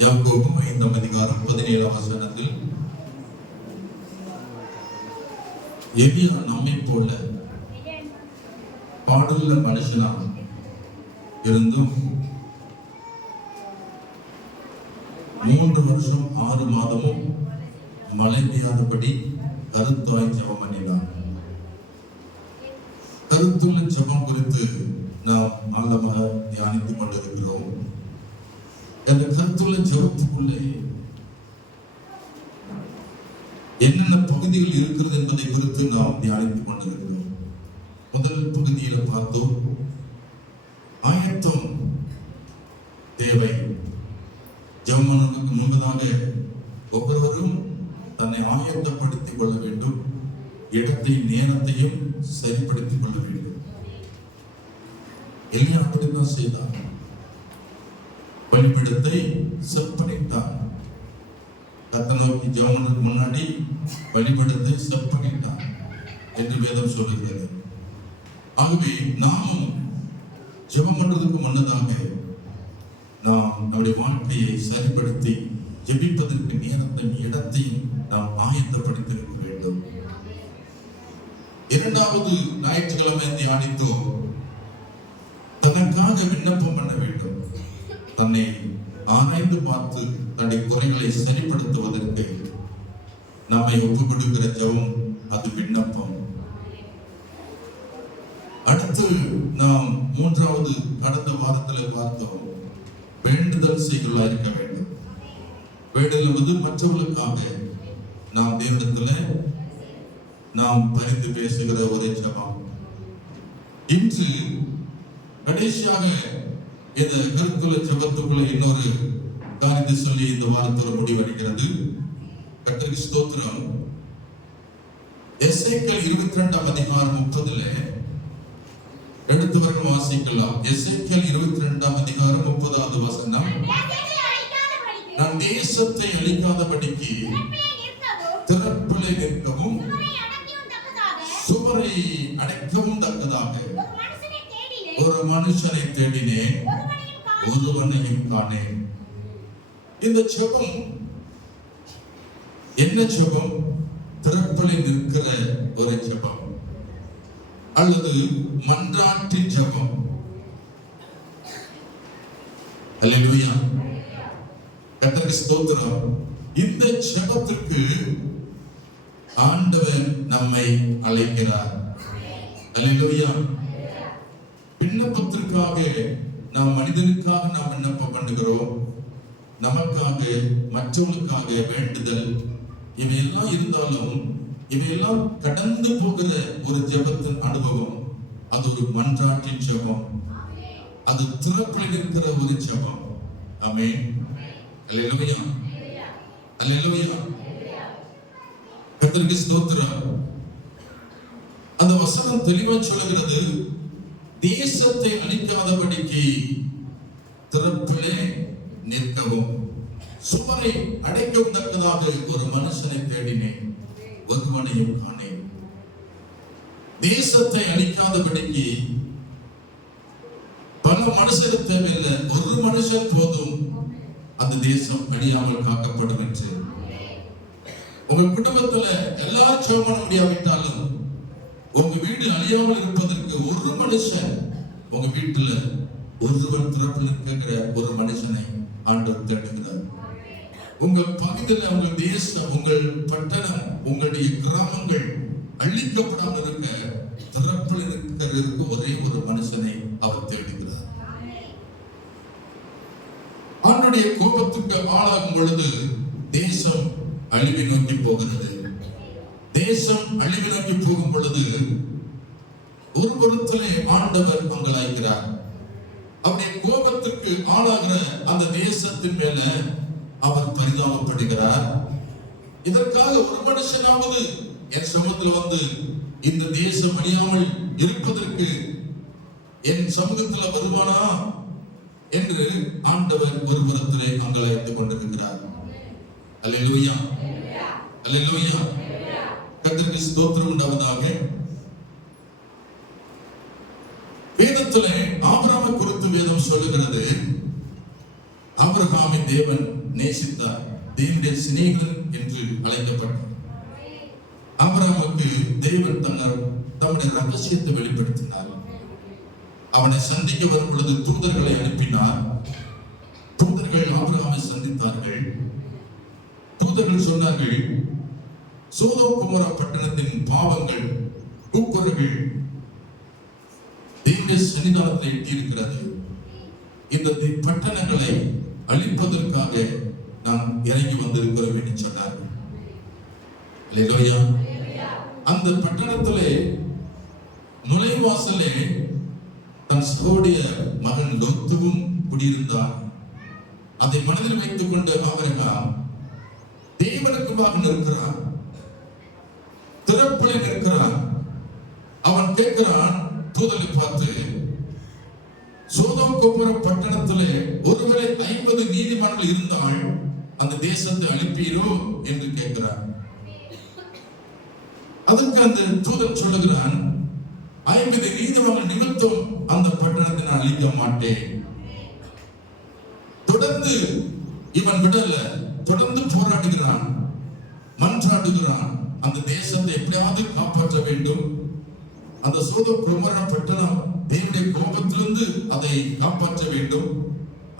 யாக்கோபு 5 அதிகாரம் 17 வசனத்தில் எலியா நம்மை போல பாடுள்ள மனுஷனாக இருந்தும் 3 வருஷம் 6 மாதமும் மழை பெய்யாதபடி கருத்தாய் ஜெபம் பண்ணினார். கருத்துள்ள ஜெபம் குறித்து நாம் ஆழமாக தியானித்துக் கொண்டிருக்கிறோம். அந்த கருத்துள்ள ஜெபத்துக்குள்ளே என்னென்ன பகுதிகள் இருக்கிறது என்பதை குறித்து நாம் தியானித்துக் கொண்டிருக்கிறோம். முதல் பகுதியில் பார்த்தோம், ஆயத்தம் தேவை. ஜெபம் முன்பதாக ஒவ்வொருவரும் தன்னை ஆயத்தப்படுத்திக் கொள்ள வேண்டும். இடத்தையும் நேரத்தையும் சரிப்படுத்திக் கொள்ள வேண்டும். எலியா அப்படித்தான் செய்தார். பலிபீடத்தை செப்பனிட்டார். கர்த்தரை நோக்கி ஜெபம் முன்னாடி பலிபீடத்தை செப்பனிட்டார் என்று வேதம் சொல்லுகிறது. ஆகவே நாமும் ஜெபம் பண்றதுக்கு முன்னதாக நாம் நம்முடைய வாழ்க்கையை சரிப்படுத்தி ஜெபிப்பதற்கு நேரத்தையும் இடத்தையும் நாம் ஆயத்தப்படுத்தியிருக்க வேண்டும். இரண்டாவது ஞாயிற்றுக்கிழமை தியானித்தோம், தனக்காக விண்ணப்பம் பண்ண வேண்டும். தன்னை ஆராய்ந்து பார்த்து தன்னுடைய குறைகளை சரிப்படுத்துவதற்கு நம்மை ஒப்புக் கொடுக்கிற ஜெபம், அது விண்ணப்பம். அடுத்து நாம் மூன்றாவது கடந்த வாரத்தில் பார்த்தோம், வேண்டுதல் செய்கிறதா இருக்க வேண்டும். வேண்டுதல் மற்றவர்களுக்காக நாம் தேவனிடத்துல நாம் பரிந்து பேசுகிற ஒரு ஜெபம். இன்று கடைசியாக இந்த கருத்துள்ள ஜெபத்துக்குள்ள இன்னொரு காரியத்தை சொல்லி இந்த வாரத்தோட முடிவடைகிறது. கர்த்தருக்கு ஸ்தோத்திரம். எசேக்கியேல் 22 அதிகாரம் 30 எடுத்தவர்கள் வாசிக்கலாம். எசேக்கியேல் 22 அதிகாரம் 30வது வசனம், நான் தேசத்தை அழிக்காதபடிக்கு திறப்பிலே நிற்கவும் சுவரை அடைக்கவும் தக்கதாக ஒரு மனுஷனை தேடினேன், ஒருவனையும் காணேன். இந்த ஜெபம் என்ன ஜெபம்? திறப்பிலே நிற்கிற ஒரு ஜெபம் அல்லது மன்றாட்டின் ஜெபம். அல்லேலூயா, கர்த்தருக்கு ஸ்தோத்திரம். இந்த ஜெபத்திற்கு ஆண்டவர் நம்மை அழைக்கிறார். அல்லேலூயா. விண்ணப்பத்திற்காக நாம் மனிதனுக்காக நாம் விண்ணப்பம் பண்ணுகிறோம். நமக்காக, மற்றவர்களுக்காக வேண்டுதல், இவையெல்லாம் இருந்தாலும் இவையெல்லாம் கடந்து போகிற ஒரு ஜெபத்தின் அனுபவம், அது ஒரு மன்றாட்டின் ஜெபம். அது திறப்பில் இருக்கிற ஒரு ஜெபம். ஆமென். அல்லேலூயா, அல்லேலூயா, கர்த்தருக்கு ஸ்தோத்திரம். அந்த வசனம் தெளிவா சொல்லுகிறது, தேசத்தை அழிக்காதபடிக்கு திறப்பிலே நிற்கவும் சுவரை அடைக்கவும் தக்கதாக ஒரு மனுஷனை தேடினேன், ஒருவனையும் காணேன். தேசத்தை அழிக்காதபடிக்கு பல மனுஷர் தேவையில்லை, ஒரு மனுஷன் போதும் அந்த தேசம் அழியாமல் காக்கப்படும் என்று. உங்க குடும்பத்துல எல்லாரும் ஜெபம் பண்ண முடியாவிட்டாலும் உங்க வீடு அழியாமல் இருப்பதற்கு ஒரு மனுஷன், உங்க வீட்டுல ஒருவன் திறப்பில் இருக்கிற ஒரு மனுஷனை ஆண்டவர் தேடுகிறார். உங்க பகுதியில், உங்க தேசம், உங்கள் பட்டணம், உங்களுடைய கிராமங்கள் அழிக்கப்படாமல் இருக்க திறப்பில் இருக்கிறதற்கு ஒரே ஒரு மனுஷனை அவர் தேடுகிறார். அவனுடைய கோபத்துக்கு ஆளாகும் பொழுது தேசம் அழிவை நோக்கி போகிறது. தேசம் அழிவை நோக்கி போகும் பொழுது ஒரு புறத்திலே ஆண்டவர் பங்களாகிறார். அவருடைய கோபத்துக்கு ஆளாகிற அந்த தேசத்தின் மேல அவர் பரிதாபப்படுகிறார். இதற்காக ஒரு மனுஷனாவது என் சமூகத்தில் வந்து இந்த தேசம் அழியாமல் இருப்பதற்கு என் சமூகத்தில் வருவானா என்று ஆண்டவர் ஒரு புறத்திலே அங்கலாய்த்துக் கொண்டிருக்கிறார். அல்லேலூயா, அல்லேலூயா, கர்த்தருக்கு ஸ்தோத்திரம் உண்டாவதாக. வேதத்திலே ஆபிரகாமை குறித்து வேதம் சொல்லுகிறது, ஆபிரகாமின் தேவன் நேசித்தார், தேவனுடைய சிநேகிதன் என்று அழைக்கப்பட்டார். ஆபிரகாமுக்கு தேவன் தம்முடைய ரகசியத்தை வெளிப்படுத்தினார். அவனை சந்திக்க வரும் பொழுது தூதர்களை அனுப்பினார். தூதர்கள் ஆபிரகாமை சந்தித்தார்கள். தூதர்கள் சொன்னார்கள், சோதோம் கொமோரா பட்டணத்தின் பாவங்கள் கூக்குரல்கள் தேவனுடைய சன்னிதானத்தில் எட்டியிருக்கிறது. இந்த பட்டணங்களை அழிப்பதற்காக நாம் இறங்கி வந்திருக்கிறோம் என்று சொன்னார்கள். அல்லேலூயா. அந்த பட்டணத்திலே நுழைவாசலே தன் சகோடைய மகன் லோத்துவும் குடியிருந்தார். அதை மனதில் வைத்துக் கொண்டு ஆபிரகாம் தேவனுக்குமாக நிற்கிறான், திறப்பிலே நிற்கிறான். அவன் கேட்கிறான் தூதனை பார்த்து, சோதோம் கொமோரா பட்டணத்திலே ஒருவேளை 50 நீதிமான்கள் இருந்தால் அந்த தேசத்தை அழிப்பீரோ என்று கேட்கிறான். அதற்கு அந்த தூதன் சொல்லுகிறான், 50 நீதிமான்கள் நிமித்தம் அந்த பட்டணத்தை நான் அழிக்க மாட்டேன். தொடர்ந்து இவன் விடல, தொடர்ந்து போராடுகிறான், மன்றாடுகிறான். அந்த தேசத்தை எப்படியாவது காப்பாற்ற வேண்டும். அந்த சோதோம் கொமோரா பட்டணம் தேவனுடைய கோபத்திலிருந்து அதை காப்பாற்ற வேண்டும்,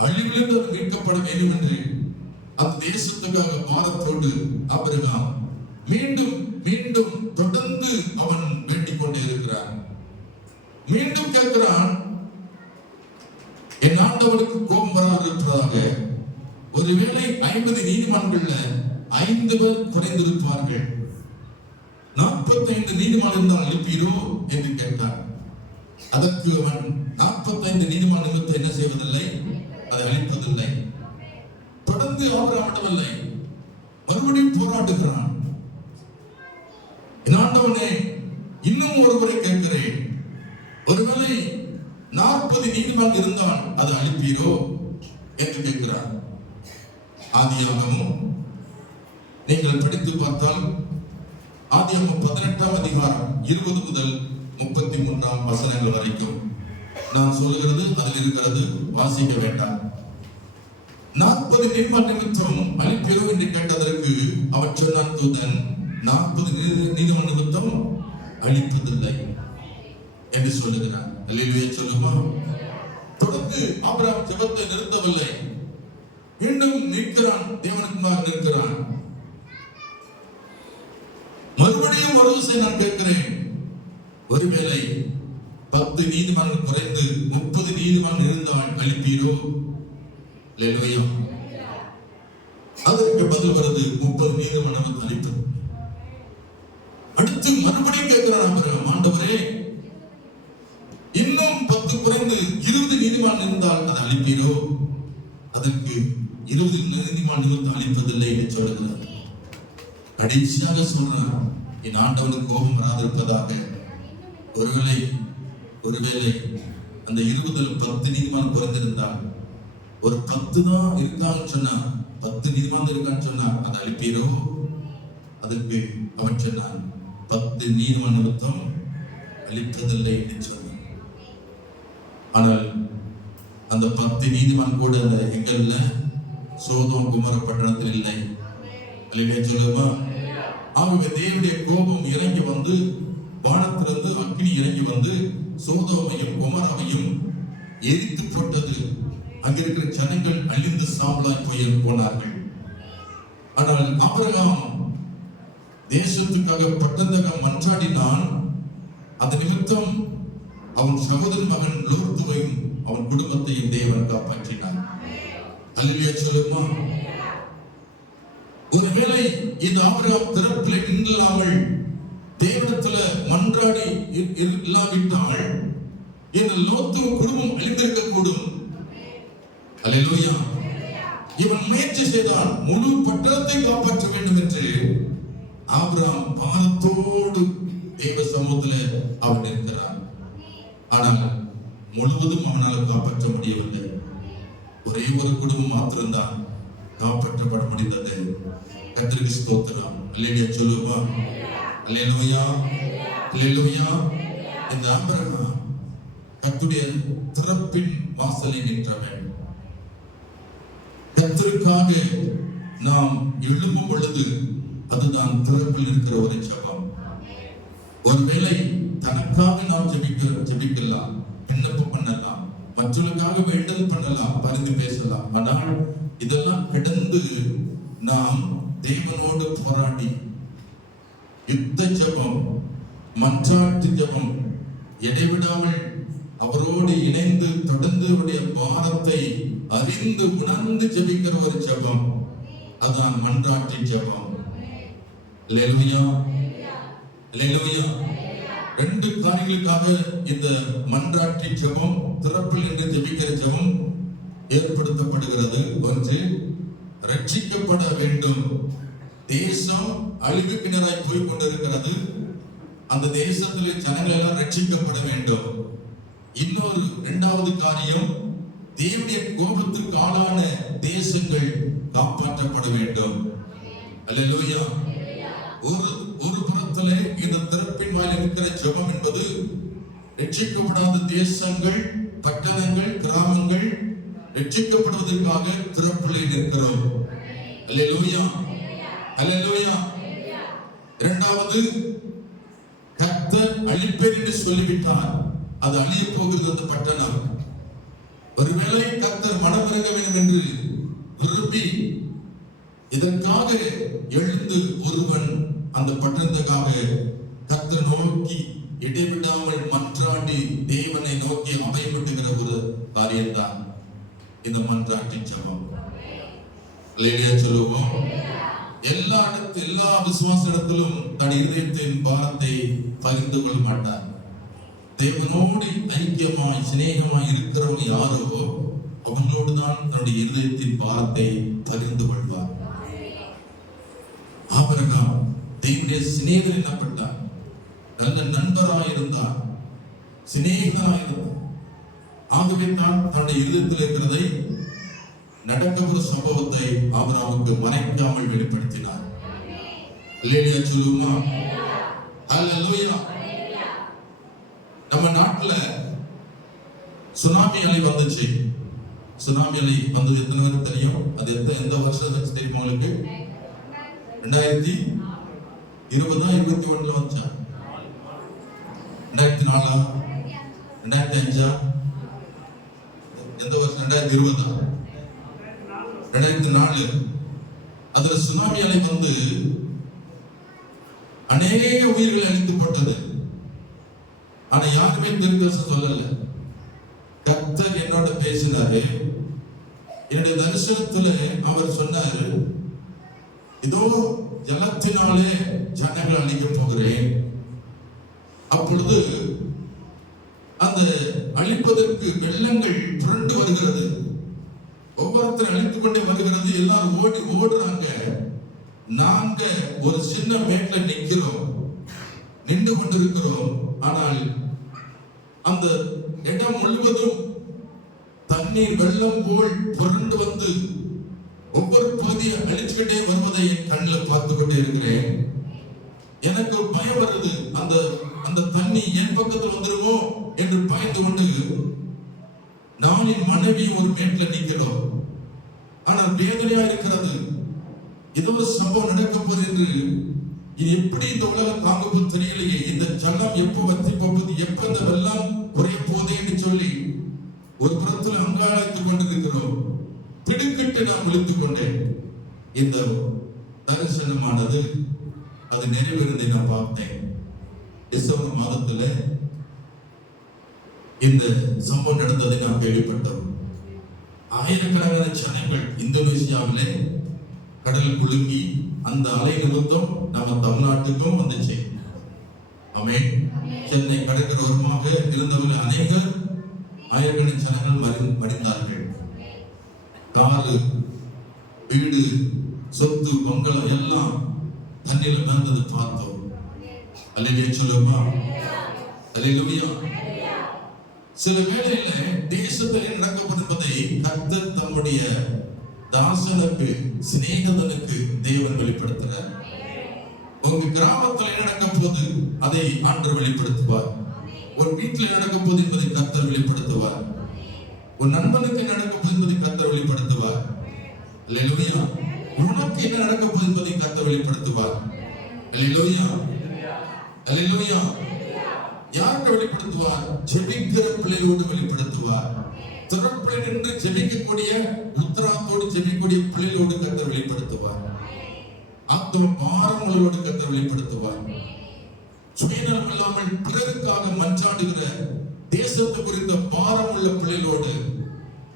அழிவிலிருந்து அது மீட்கப்பட வேண்டும் என்று அந்த தேசத்துக்காக பாரத்தோடு ஆபிரகாம் மீண்டும் மீண்டும் தொடர்ந்து அவன் வேண்டிக் கொண்டே இருக்கிறான். மீண்டும் கேட்கிறான், என் ஆண்டவனுக்கு கோபம் வராதிருப்பதாக, ஒருவேளை 50 நீதிமான்கள்ல 5 பேர் குறைந்திருப்பார்கள், 45 நீதிமான் இருந்தால் அனுப்பீரோ என்று கேட்டார். அதற்கு அவன் 45 நீதிமான் நிமித்தம் என்ன செய்வதில்லை, அதை அழிப்பதில்லை. தொடர்ந்து ஆபிரகாமிடமில்லை, மறுபடியும் போராடுகிறான். என் ஆண்டவனே, இன்னும் ஒருவரை கேட்கிறேன், ஒருவேளை 40 நீதிமான் இருந்தால் அதை அழிப்பீரோ என்று கேட்கிறார். ஆதியாகமம் நீங்கள் படித்து பார்த்தால் ஆதியாகமம் 18ஆம் அதிகாரம் 20 முதல் 33ஆம் வசனங்கள் வரைக்கும் நான் சொல்லுகிறது அதில் இருக்கிறது, வாசிக்க வேண்டாம். 40 நீதிமான் நிமித்தம் அழிப்பீரோ என்று கேட்டதற்கு அவர் சொன்னான், தூதன் 40 நீதிமான் நிமித்தம் அழிப்பதில்லை என்று சொல்லுகிறார். அல்லேலூயா சொல்லுமா. தொடர்ந்து ஆபிரகாம் ஜெபத்தை நிறுத்தவில்லை, மீண்டும் நிற்கிறான், தேவனுக்குமாக நிற்கிறான். மறுபடியும் ஒரு விஷயம் நான் கேட்கிறேன், ஒருவேளை 10 நீதிமான்கள் குறைந்து 30 நீதிமான் இருந்தால் அழிப்பீரோ? அல்லேலூயா. அதற்கு பதில் வருது, 30 நீதிமான் அழிப்பது. அடுத்து மறுபடியும் கேட்கிறான் ஆபிரகாம், ஆண்டவரே, இன்னும் 10 குறைந்து 20 நீதிமான் இருந்தால் அதை அழிப்பீரோ? அதற்கு 20 நீதிமான் நிமித்தம் அழிப்பதில்லை என்று சொல்லுகிறார். கடைசியாக சொல்றான், என் ஆண்டவனுக்கு கோபம் வராதிருப்பதாக, ஒருவேளை அந்த 20 10 நீதிமான் குறைந்திருந்தால், ஒரு 10 தான் இருக்கான்னு சொன்னா, 10 நீதிமான் இருக்கான்னு சொன்னா அதை அழிப்பீரோ? அதற்கு அவன் சொன்னான், 10 நீதிமான் நிமித்தம் அழிப்பதில்லை என்று சொன்னான். ஆனால் அந்த 10 நீதிமான் கூட அந்த எங்கள்ல சோதோம் கொமோரா பட்டணத்தில் இல்லை. அல்லேலூயா சொல்லுமா. ஆகவே தேவனுடைய கோபம் இறங்கி வந்து, வானத்திலிருந்து அக்கினி இறங்கி வந்து சோதோமையும் கொமோராவையும் எரித்து போட்டது. அங்கிருக்கிற ஜனங்கள் அழிந்து சாம்பலாய் போனார்கள். ஆனால் ஆபிரகாம் தேசத்துக்காக பட்டணத்துக்காக மன்றாடினான். அது நிமித்தம் அவன் சகோதரன் மகன் லோத்துவையும் அவன் குடும்பத்தையும் தேவன் காப்பாற்றினார். அல்லேலூயா சொல்லுமா. ஒருவேளை இந்த ஆபிரகாம் திறப்பிலே நின்றாமல் தேவனிடத்துல மன்றாடி இல்லாவிட்டால் இந்த லோத்து குடும்பம் அழிந்திருக்க கூடும். அல்லேலூயா. இவன் முயற்சி செய்தான், முழு பட்டணத்தை காப்பாற்ற வேண்டும் என்று. ஆபிரகாம் பாரத்தோடு தேவ சமூகத்தில் அவன் இருக்கிறான். ஆனால் முழுவதும் அவனால் காப்பாற்ற முடியவில்லை. ஒரே ஒரு குடும்பம் மாத்திரம்தான் காப்பாற்றப்பட முடிந்தது. கர்த்தருக்கு ஸ்தோத்திரம். அல்லேலூயா சொல்லுமா. அல்லேலூயா, அல்லேலூயா. இந்த ஆபிரகாம் கர்த்தருடைய திறப்பின் வாசலில் நின்றவன். கர்த்தருக்காக நாம் எழும்பும் பொழுது அதுதான் திறப்பில் இருக்கிற ஒரு ஜெபம். ஒருவேளை தனக்காக நாம் ஜெபிக்கலாம், விண்ணப்பம் பண்ணலாம், மற்றவர்களுக்காக வேண்டல் பண்ணலாம், பரிந்து பேசலாம். ஆனால் இதெல்லாம் கடந்து நாம் தேவனோடு போராடி யுத்த ஜெபம், மன்றாட்டு ஜெபம், இடைவிடாமல் அவரோடு இணைந்து தொடர்ந்து அவருடைய பாரத்தை அறிந்து உணர்ந்து ஜெபிக்கிற ஒரு ஜெபம், அதான் மன்றாட்டு ஜெபம். அல்லேலூயா, அல்லேலூயா. ரெண்டு காரியங்களுக்காக இந்த மன்றாட்டு ஜெபம், திறப்பில் என்று ஜெபிக்கிற ஜெபம் ஏற்படுத்தப்படுகிறது. ஒன்று, ரட்சிக்கப்பட வேண்டும். தேசம் அழிவுக்கு நேராய் போய் கொண்டிருக்கிறது. அந்த தேசத்திலே ஜனங்கள் எல்லாம் ரட்சிக்கப்பட வேண்டும். இன்னொரு இரண்டாவது காரியம், தேவனுடைய கோபத்திற்கு ஆளான தேசங்கள் காப்பாற்றப்பட வேண்டும். அல்லேலூயா. ஒரு புறத்திலே இந்த திறப்பின் வாயில் இருக்கிற ஜெபம் என்பது ரட்சிக்கப்படாத தேசங்கள், பட்டணங்கள், கிராமங்கள் ரட்சிக்கப்படுவதற்காக திறப்பிலே நிற்கிறோம். அல்லேலூயா, அல்லேலூயா. இரண்டாவது, கர்த்தர் அழிப்பேன் என்று சொல்லிவிட்டார், அது அழிய போகிறது அந்த பட்டணம். ஒருவேளை கர்த்தர் மனமிறங்க வேண்டும் என்று விரும்பி இதற்காக எழுந்து ஒருவன் அந்த பட்டணத்துக்காக கர்த்தர் நோக்கி இடைவிடாமல் மன்றாடி தேவனை நோக்கி அபயமிடுகிற ஒரு காரியம்தான் இந்த மன்றாட்டின் ஜெபம். அல்லேலூயா சொல்லுவோம். எல்லா விசுவாச இடத்திலும் தன் இதயத்தின் பாரத்தை பகிர்ந்து கொள்ள மாட்டார். தேவனோடு ஐக்கியமாய் சிநேகமாய் இருக்கிறவங்க யாரோ அவங்களோடு தான் தன்னுடைய இதயத்தின் பாரத்தை பகிர்ந்து கொள்வார். ஆபிரகாம் தேவனுடைய சிநேகர் என்னப்பட்டார், நல்ல நண்பராயிருந்தார், சிநேகராயிருந்தார். ஆகவே தான் தன்னுடைய இதயத்தில் இருக்கிறதை நடக்க ஒரு சம்பவத்தை ஆபிரகாமுக்கு மறைக்காமல் வெளிப்படுத்தினார். அல்லேலூயா சொல்லுமா, அல்லேலூயா. நம்ம நாட்டுல சுனாமி அலை வந்துச்சு. சுனாமி அலை வந்தது எத்தனை பேருக்கு தெரியும்? அது எந்த வருஷம் தெரியுமா உங்களுக்கு? 2020 21 வந்துச்சா? 2004 2005 எந்த வருஷம்? 2020 2004. அதுல சுனாமி அலை வந்து அநேக உயிர்கள் அழிக்கப்பட்டது. ஆனா யாருமே தீர்க்கதரிசனம் சொல்லல. கர்த்தர் என்னோட பேசினாரு. என்னுடைய தரிசனத்துல அவர் சொன்னாரு, இதோ ஜலத்தினாலே ஜனங்கள் அழிக்க போகிறேன். அப்பொழுது அந்த அழிப்பதற்கு வெள்ளங்கள் புரண்டு வருகிறது. ஒவ்வொருத்தரும் அழித்துக் கொண்டே வருகிறது. எல்லாரும் ஓடுறாங்க. நாங்க ஒரு சின்ன மேட்ல நிக்கிறோம், நின்று கொண்டிருக்கிறோம். ஆனால் அந்த இடம் முழுவதும் தண்ணீர் வெள்ளம் போல் புரண்டு வந்து ஒவ்வொரு பகுதியை அழிச்சுக்கிட்டே வருவதை என் கண்ணில் பார்த்து கொண்டே இருக்கிறேன். எனக்கு பயம் வருது. அந்த தண்ணி என் பக்கத்தில் வந்துருமோ என்று பயந்து கொண்டு நானின் மனைவி ஒரு மேட்ல நிற்கிறோம். ஆனால் வேதனையா இருக்கிறது. ஏதோ சம்பவம் நடக்க போகுது என்று இது எப்படி இந்த உலகம் தாங்க போது தெரியலையே. இந்த ஜலம் எப்போ வத்தி போகுது, எப்ப இந்த வெள்ளம் குறைய போதே என்று சொல்லி ஒரு புறத்தில் அங்காளித்துக் கொண்டிருக்கிறோம். பிடுக்கிட்டு நான் விழித்துக் கொண்டேன். இந்த தரிசனமானது அது நிறைவேறதை நான் பார்த்தேன். டிசம்பர் மாதத்துல இந்த சம்பவம் நடந்ததை நான் கேள்விப்பட்டோம். ஆயிரக்கணக்கான ஜனங்கள் இந்தோனேசியாவிலே கடல் குலுங்கி அந்த அலை நிமித்தம் நம்ம தமிழ்நாட்டுக்கும் வந்துச்சு. ஆமென். சென்னை கடற்கரை ஓரமாக இருந்தவர்கள் அநேகர் ஆயிரக்கணக்கான ஜனங்கள் மடிந்தார்கள். காரு, வீடு, சொத்து, பங்களம் எல்லாம் தண்ணியில மேந்தது பார்த்தோம். அல்லேலூயா சொல்லுமா, அல்லேலூயா. சில வேளையில தேசத்தில் நடக்கப்படுவதை கர்த்தர் தம்முடைய தாசனுக்கு, சிநேகிதனுக்கு தேவன் வெளிப்படுத்துறார். உங்க கிராமத்தில் என்ன நடக்க போது அதை ஆண்டவர் வெளிப்படுத்துவார். உன் வீட்டில் நடக்க போது என்பதை கர்த்தர் வெளிப்படுத்துவார். உன் நண்பனுக்கு நடக்க போது என்பதை கர்த்தர் வெளிப்படுத்துவார். அல்லேலூயா. உனக்கு என்ன நடக்க போகுது என்பதை கர்த்தர் வெளிப்படுத்துவார். அல்லேலூயா, அல்லேலூயா. யாருக்கு வெளிப்படுத்துவார்? ஜெபிக்கிற பிள்ளைகளோடு வெளிப்படுத்துவார். திறப்பில் நின்று ஜெபிக்கக்கூடிய, உத்தராத்தோடு ஜெபிக்கக்கூடிய பிள்ளைகளோடு கர்த்தர் வெளிப்படுத்துவார். ஆத்ம பாரங்களோடு கர்த்தர் வெளிப்படுத்துவார். சுயநலம் இல்லாமல் பிறருக்காக மன்றாடுகிற, தேசத்து குறித்த பாரம் உள்ள பிள்ளைகளோடு,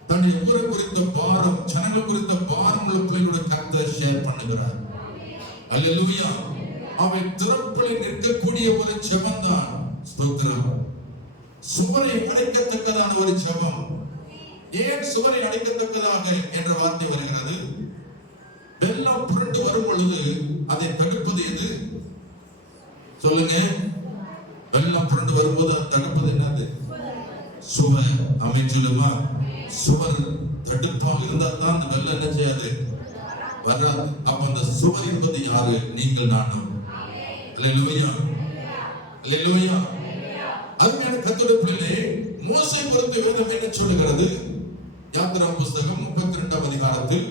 தன்னுடைய ஊரை குறித்த பாரம், ஜனங்கள் குறித்த பாரம் உள்ள பிள்ளைகளோட கர்த்தர் ஷேர் பண்ணுகிறார். அல்லேலூயா. அவை திறப்பில் நிற்கக்கூடிய ஒரு ஜெபம் தான். ஸ்தோத்திரம். சுவரை அடைக்கத்தக்கதான ஒரு ஜெபம். ஏன் சுவரை அடைக்கத்தக்கதாக என்ற வார்த்தை வருகிறது? வெள்ளம் புரண்டு வரும் பொழுது அதை தடுப்பது எது? சொல்லுங்க. வெள்ளம் புரண்டு வரும்போது அதை தடுப்பது என்னது? சுவர். அமைச்சுமா, சுவர் தடுப்பாக இருந்தால் தான் அந்த வெள்ளம் என்ன செய்யாது? வராது. அப்ப அந்த சுவர் என்பது யாரு? நீங்கள் நானும். அல்லேலூயா, அல்லேலூயா. அருமையான கர்த்தருடைய பிள்ளைகளே, மோசே குறித்து வேதம் என்ன சொல்லுகிறது? யாத்திரா புஸ்தகம் 32ஆம் அதிகாரத்தில்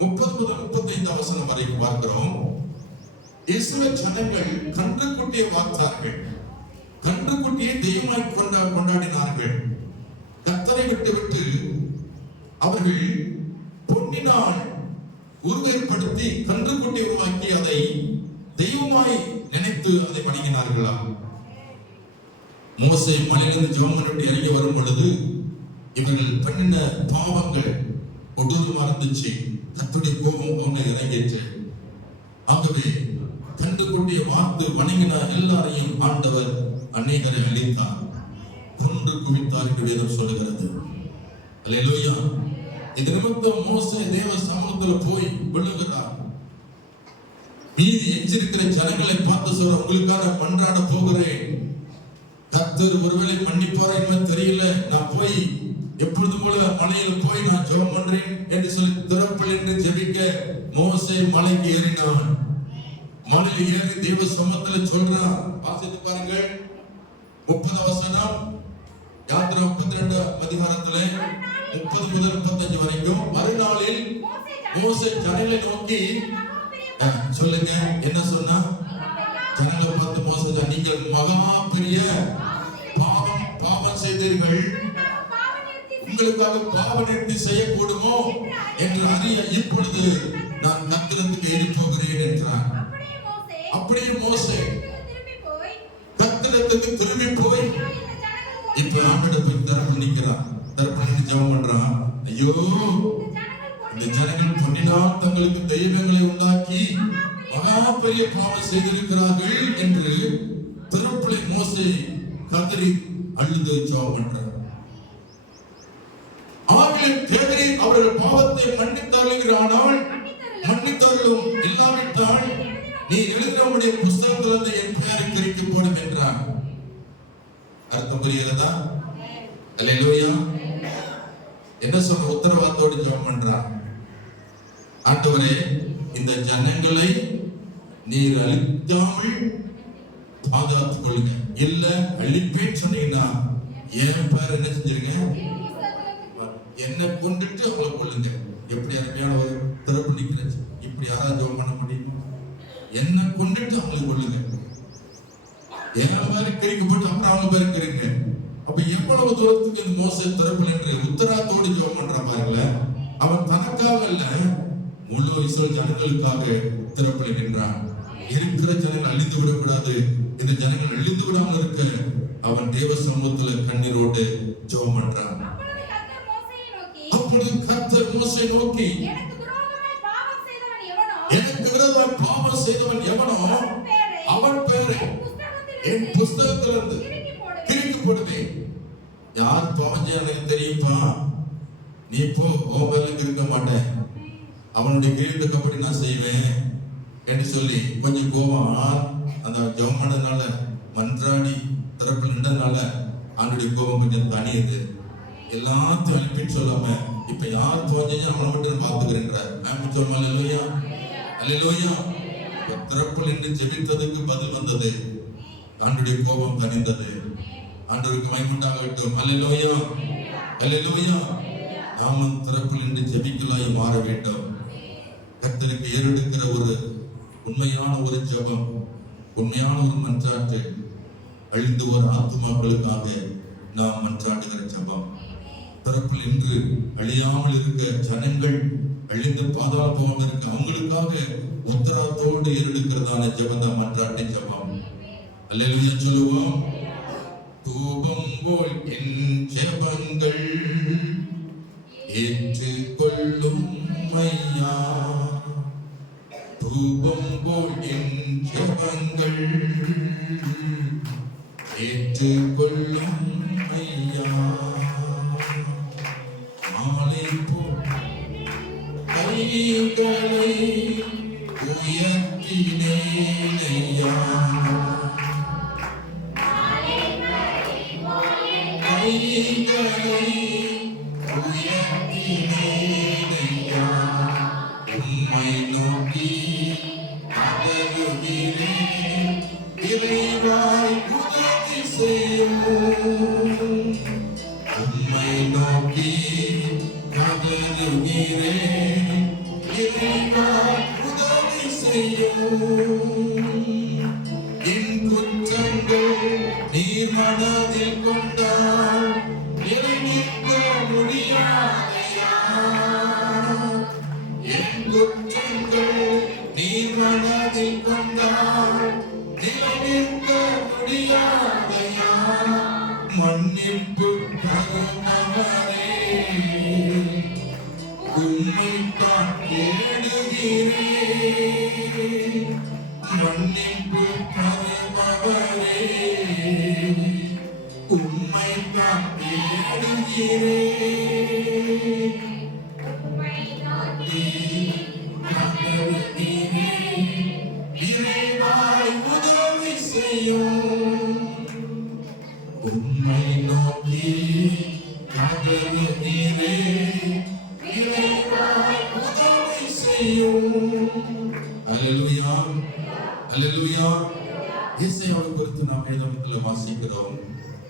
30 முதல் 35 வசனம் வரை பார்க்கிறோம். இஸ்ரவேல் ஜனங்கள் கன்றுக்குட்டியை வார்த்தார்கள், கன்றுக்குட்டியை தெய்வமாய் கொண்டாடினார்கள். கர்த்தரை விட்டு அவர்கள் பொன்னினால் உருவேற்படுத்தி கன்றுக்குட்டியை உருவாக்கி அதை தெய்வமாய் நினைத்து அதை வணங்கினார்களாம். மோசே மலையிலிருந்து ஜெபம் பண்ணிட்டு இறங்கி வரும் பொழுது இவர்கள் பண்ணின பாவங்கள் கொடூரமா இருந்துச்சு. கர்த்தருடைய கோபம் ஒன்று இறங்கிற்று. ஆகவே கன்றுக்குட்டியை வார்த்து வணங்கின எல்லாரையும் ஆண்டவர் அநேகரை அழித்தார், கொன்று குவித்தார் என்று வேதம் சொல்லுகிறது. அல்லேலூயா. இது நிமித்தம் மோசே தேவ சமூகத்தில் போய் விழுகிறார். மீதி எஞ்சிருக்கிற ஜனங்களை பார்த்து சொல்ற, உங்களுக்காக மன்றாட போகிறேன், கர்த்தர் ஒருவேளை மன்னிப்பாரா என்பது தெரியல, நான் போய் எப்பொழுது போல மலையில் போய் நான் ஜெபம் பண்றேன் என்று சொல்லி திறப்பில் என்று ஜெபிக்க மோசே மலைக்கு ஏறினான். மலையில் ஏறி தேவ சமூகத்தில் சொல்றான். வாசித்து பாருங்கள் 30 வசனம், யாத்திரா 32 அதிகாரத்துல 30 முதல் 35 வரைக்கும். மறுநாளில் மோசே ஜனங்களை நோக்கி சொல்லுங்க, என்ன சொன்னா? ஜனங்களை பார்த்து மோசே, நீங்கள் மகா பெரிய பாவம் செய்தீர்கள், உங்களுக்காக பாவ நிவர்த்தி செய்யக்கூடுமோ என்று அறிய இப்பொழுது நான் கர்த்தருக்கு ஏறி போகிறேன் என்றார். அப்படியே மோசே கர்த்தருக்கு திரும்பி போய் இப்ப ஆண்டவரிடத்தில் தரப்பு நிற்கிறான். தரப்பு ஜெபம் பண்றான். ஐயோ, இந்த ஜனங்கள் பொன்னினால் தங்களுக்கு தெய்வங்களை உண்டாக்கி மகா பெரிய பாவம் செய்திருக்கிறார்கள் என்று திருப்பிலை மோசே கதறி அழுது ஜெபம் பண்றார். ஆகிலும் தேவரீர் அவர்கள் பாவத்தை மன்னித்தார்கள், மன்னித்தார்களும் இல்லாவிட்டால் நீ எழுதினவுடைய புஸ்தகத்திலிருந்து என் பெயரை கிறுக்கி போடும் என்றார். அர்த்தம் புரிகிறதா? அல்லேலூயா. என்ன சொல்ற? உத்தரவாதத்தோடு ஜெபம் பண்றார். ஆண்டவரே, இந்த ஜனங்களை நீர் அழிக்காமல் பாதுகாத்துக் கொள்ளுங்க, இல்ல அழிப்பேன்னு சொன்னீங்கன்னா என் பேர் என்ன செஞ்சிருங்க? என்னை கொண்டுட்டு அவங்களை கொள்ளுங்க. எப்படி அருமையான ஒரு திறப்பு நிற்கிறது. இப்படி யாராவது ஜெபம் பண்ண முடியுமா? என்னை கொண்டுட்டு அவங்களை கொள்ளுங்க. என் மாதிரி கிரிக்கு போட்டு அப்புறம் அவங்க பேரு கிரிங்க. அப்ப எவ்வளவு தூரத்துக்கு இந்த மோசே திறப்பு என்று உத்தராத்தோடு ஜெபம் பண்ற பாருங்கள. அவன் தனக்காக இல்ல, முழு இஸ்ரவேல் ஜனங்களுக்காக திறப்பில் நின்றான். இருக்கிற ஜனங்கள் அழிந்து விடக்கூடாது, இந்த ஜனங்கள் அழிந்து விடாமல் இருக்க அவன் தேவ சமூகத்துல கண்ணீரோடு ஜெபம் பண்றான். அப்பொழுது கர்த்தர் மோசே நோக்கி, எனக்கு விரோதமாய் பாவம் செய்தவன் எவனோ அவன் பேரை என் புஸ்தகத்திலிருந்து கிறுக்கி போடுவேன். யார் பாவம் செய்ய எனக்கு தெரியுமா? நீ போ, உன் பேர்ல கிறுக்க மாட்டேன், அவனுடைய கிரீடத்துக்கு அப்படி நான் செய்வேன் என்று சொல்லி கொஞ்சம் கோபம் அந்த ஜெபம் பண்ணதுனால, மன்றாடி திறப்பில் நின்றதுனால அவனுடைய கோபம் கொஞ்சம் தனியது. எல்லாத்தையும் அனுப்பின்னு சொல்லாம இப்ப யார் போஞ்சீங்க அவனை மட்டும் பார்த்துக்கிறேன்றார். சொல்லுமா? அல்லேலூயா, அல்லேலூயா. திறப்பில் நின்று ஜெபித்ததுக்கு பதில் வந்தது. ஆண்டவருடைய கோபம் தணிந்தது. ஆண்டவருக்கு மகிமை உண்டாகட்டும். அல்லேலூயா, அல்லேலூயா. நாமும் திறப்பில் நின்று ஜெபிக்கலாய் மாற வேண்டும். கர்த்தருக்கு ஏறெடுக்கிற ஒரு உண்மையான ஒரு ஜெபம், உண்மையான ஒரு மன்றாட்டு, அழிந்து ஒரு ஆத்துமாக்களுக்காக நாம் மன்றாடுகிற ஜெபம். திறப்பில் நின்று அழியாமல் இருக்க ஜனங்கள், அழிந்து பாதாள போகாமல் இருக்க அவங்களுக்காக உத்தரத்தோடு ஏறெடுக்கிறதான ஜெபம் தான் மன்றாட்டின் ஜெபம். அல்லேலூயா சொல்லுவோம். தூபம் போல் என் ஜெபங்கள் ஏற்றுக்கொள்ளும் ஐயா, தூபம் போல் என் ஜெபங்கள் ஏற்றுக்கொள்ளும் ஐயா, மாலை போல் கைகளை உயர்த்தினேன் ஐயா, கைகளை உயர்த்தினேன் ஐயா, உம்மை நோக்கி கதறுகிறேன், இறைவாய் உதவி செய்யும். உம்மை நோக்கி கதறுகிறேன், இறைவாய் உதவி செய்யும். என் குற்றங்கள் நீர் மனதில் கொண்டால் நிற்க முடியாதையா, என் குற்றங்கள் நீர் மனதில் கொண்டால் நிற்க முடியாதையா, மன்னிப்பு தருபவரே உம்மைத்தான் தேடுகிறேன், மன்னிப்பு தருபவரே உம்மைத்தான் தேடுகிறேன், இறைவாய் உதவி செய்யும். உம்மை நோக்கி கதறுகிறேன், இறைவாய் உதவி செய்யும். அல்லேலூயா, அல்லேலூயா. ஏசாயாவை குறித்து நாம் வேதத்தில் வாசிக்கிறோம்.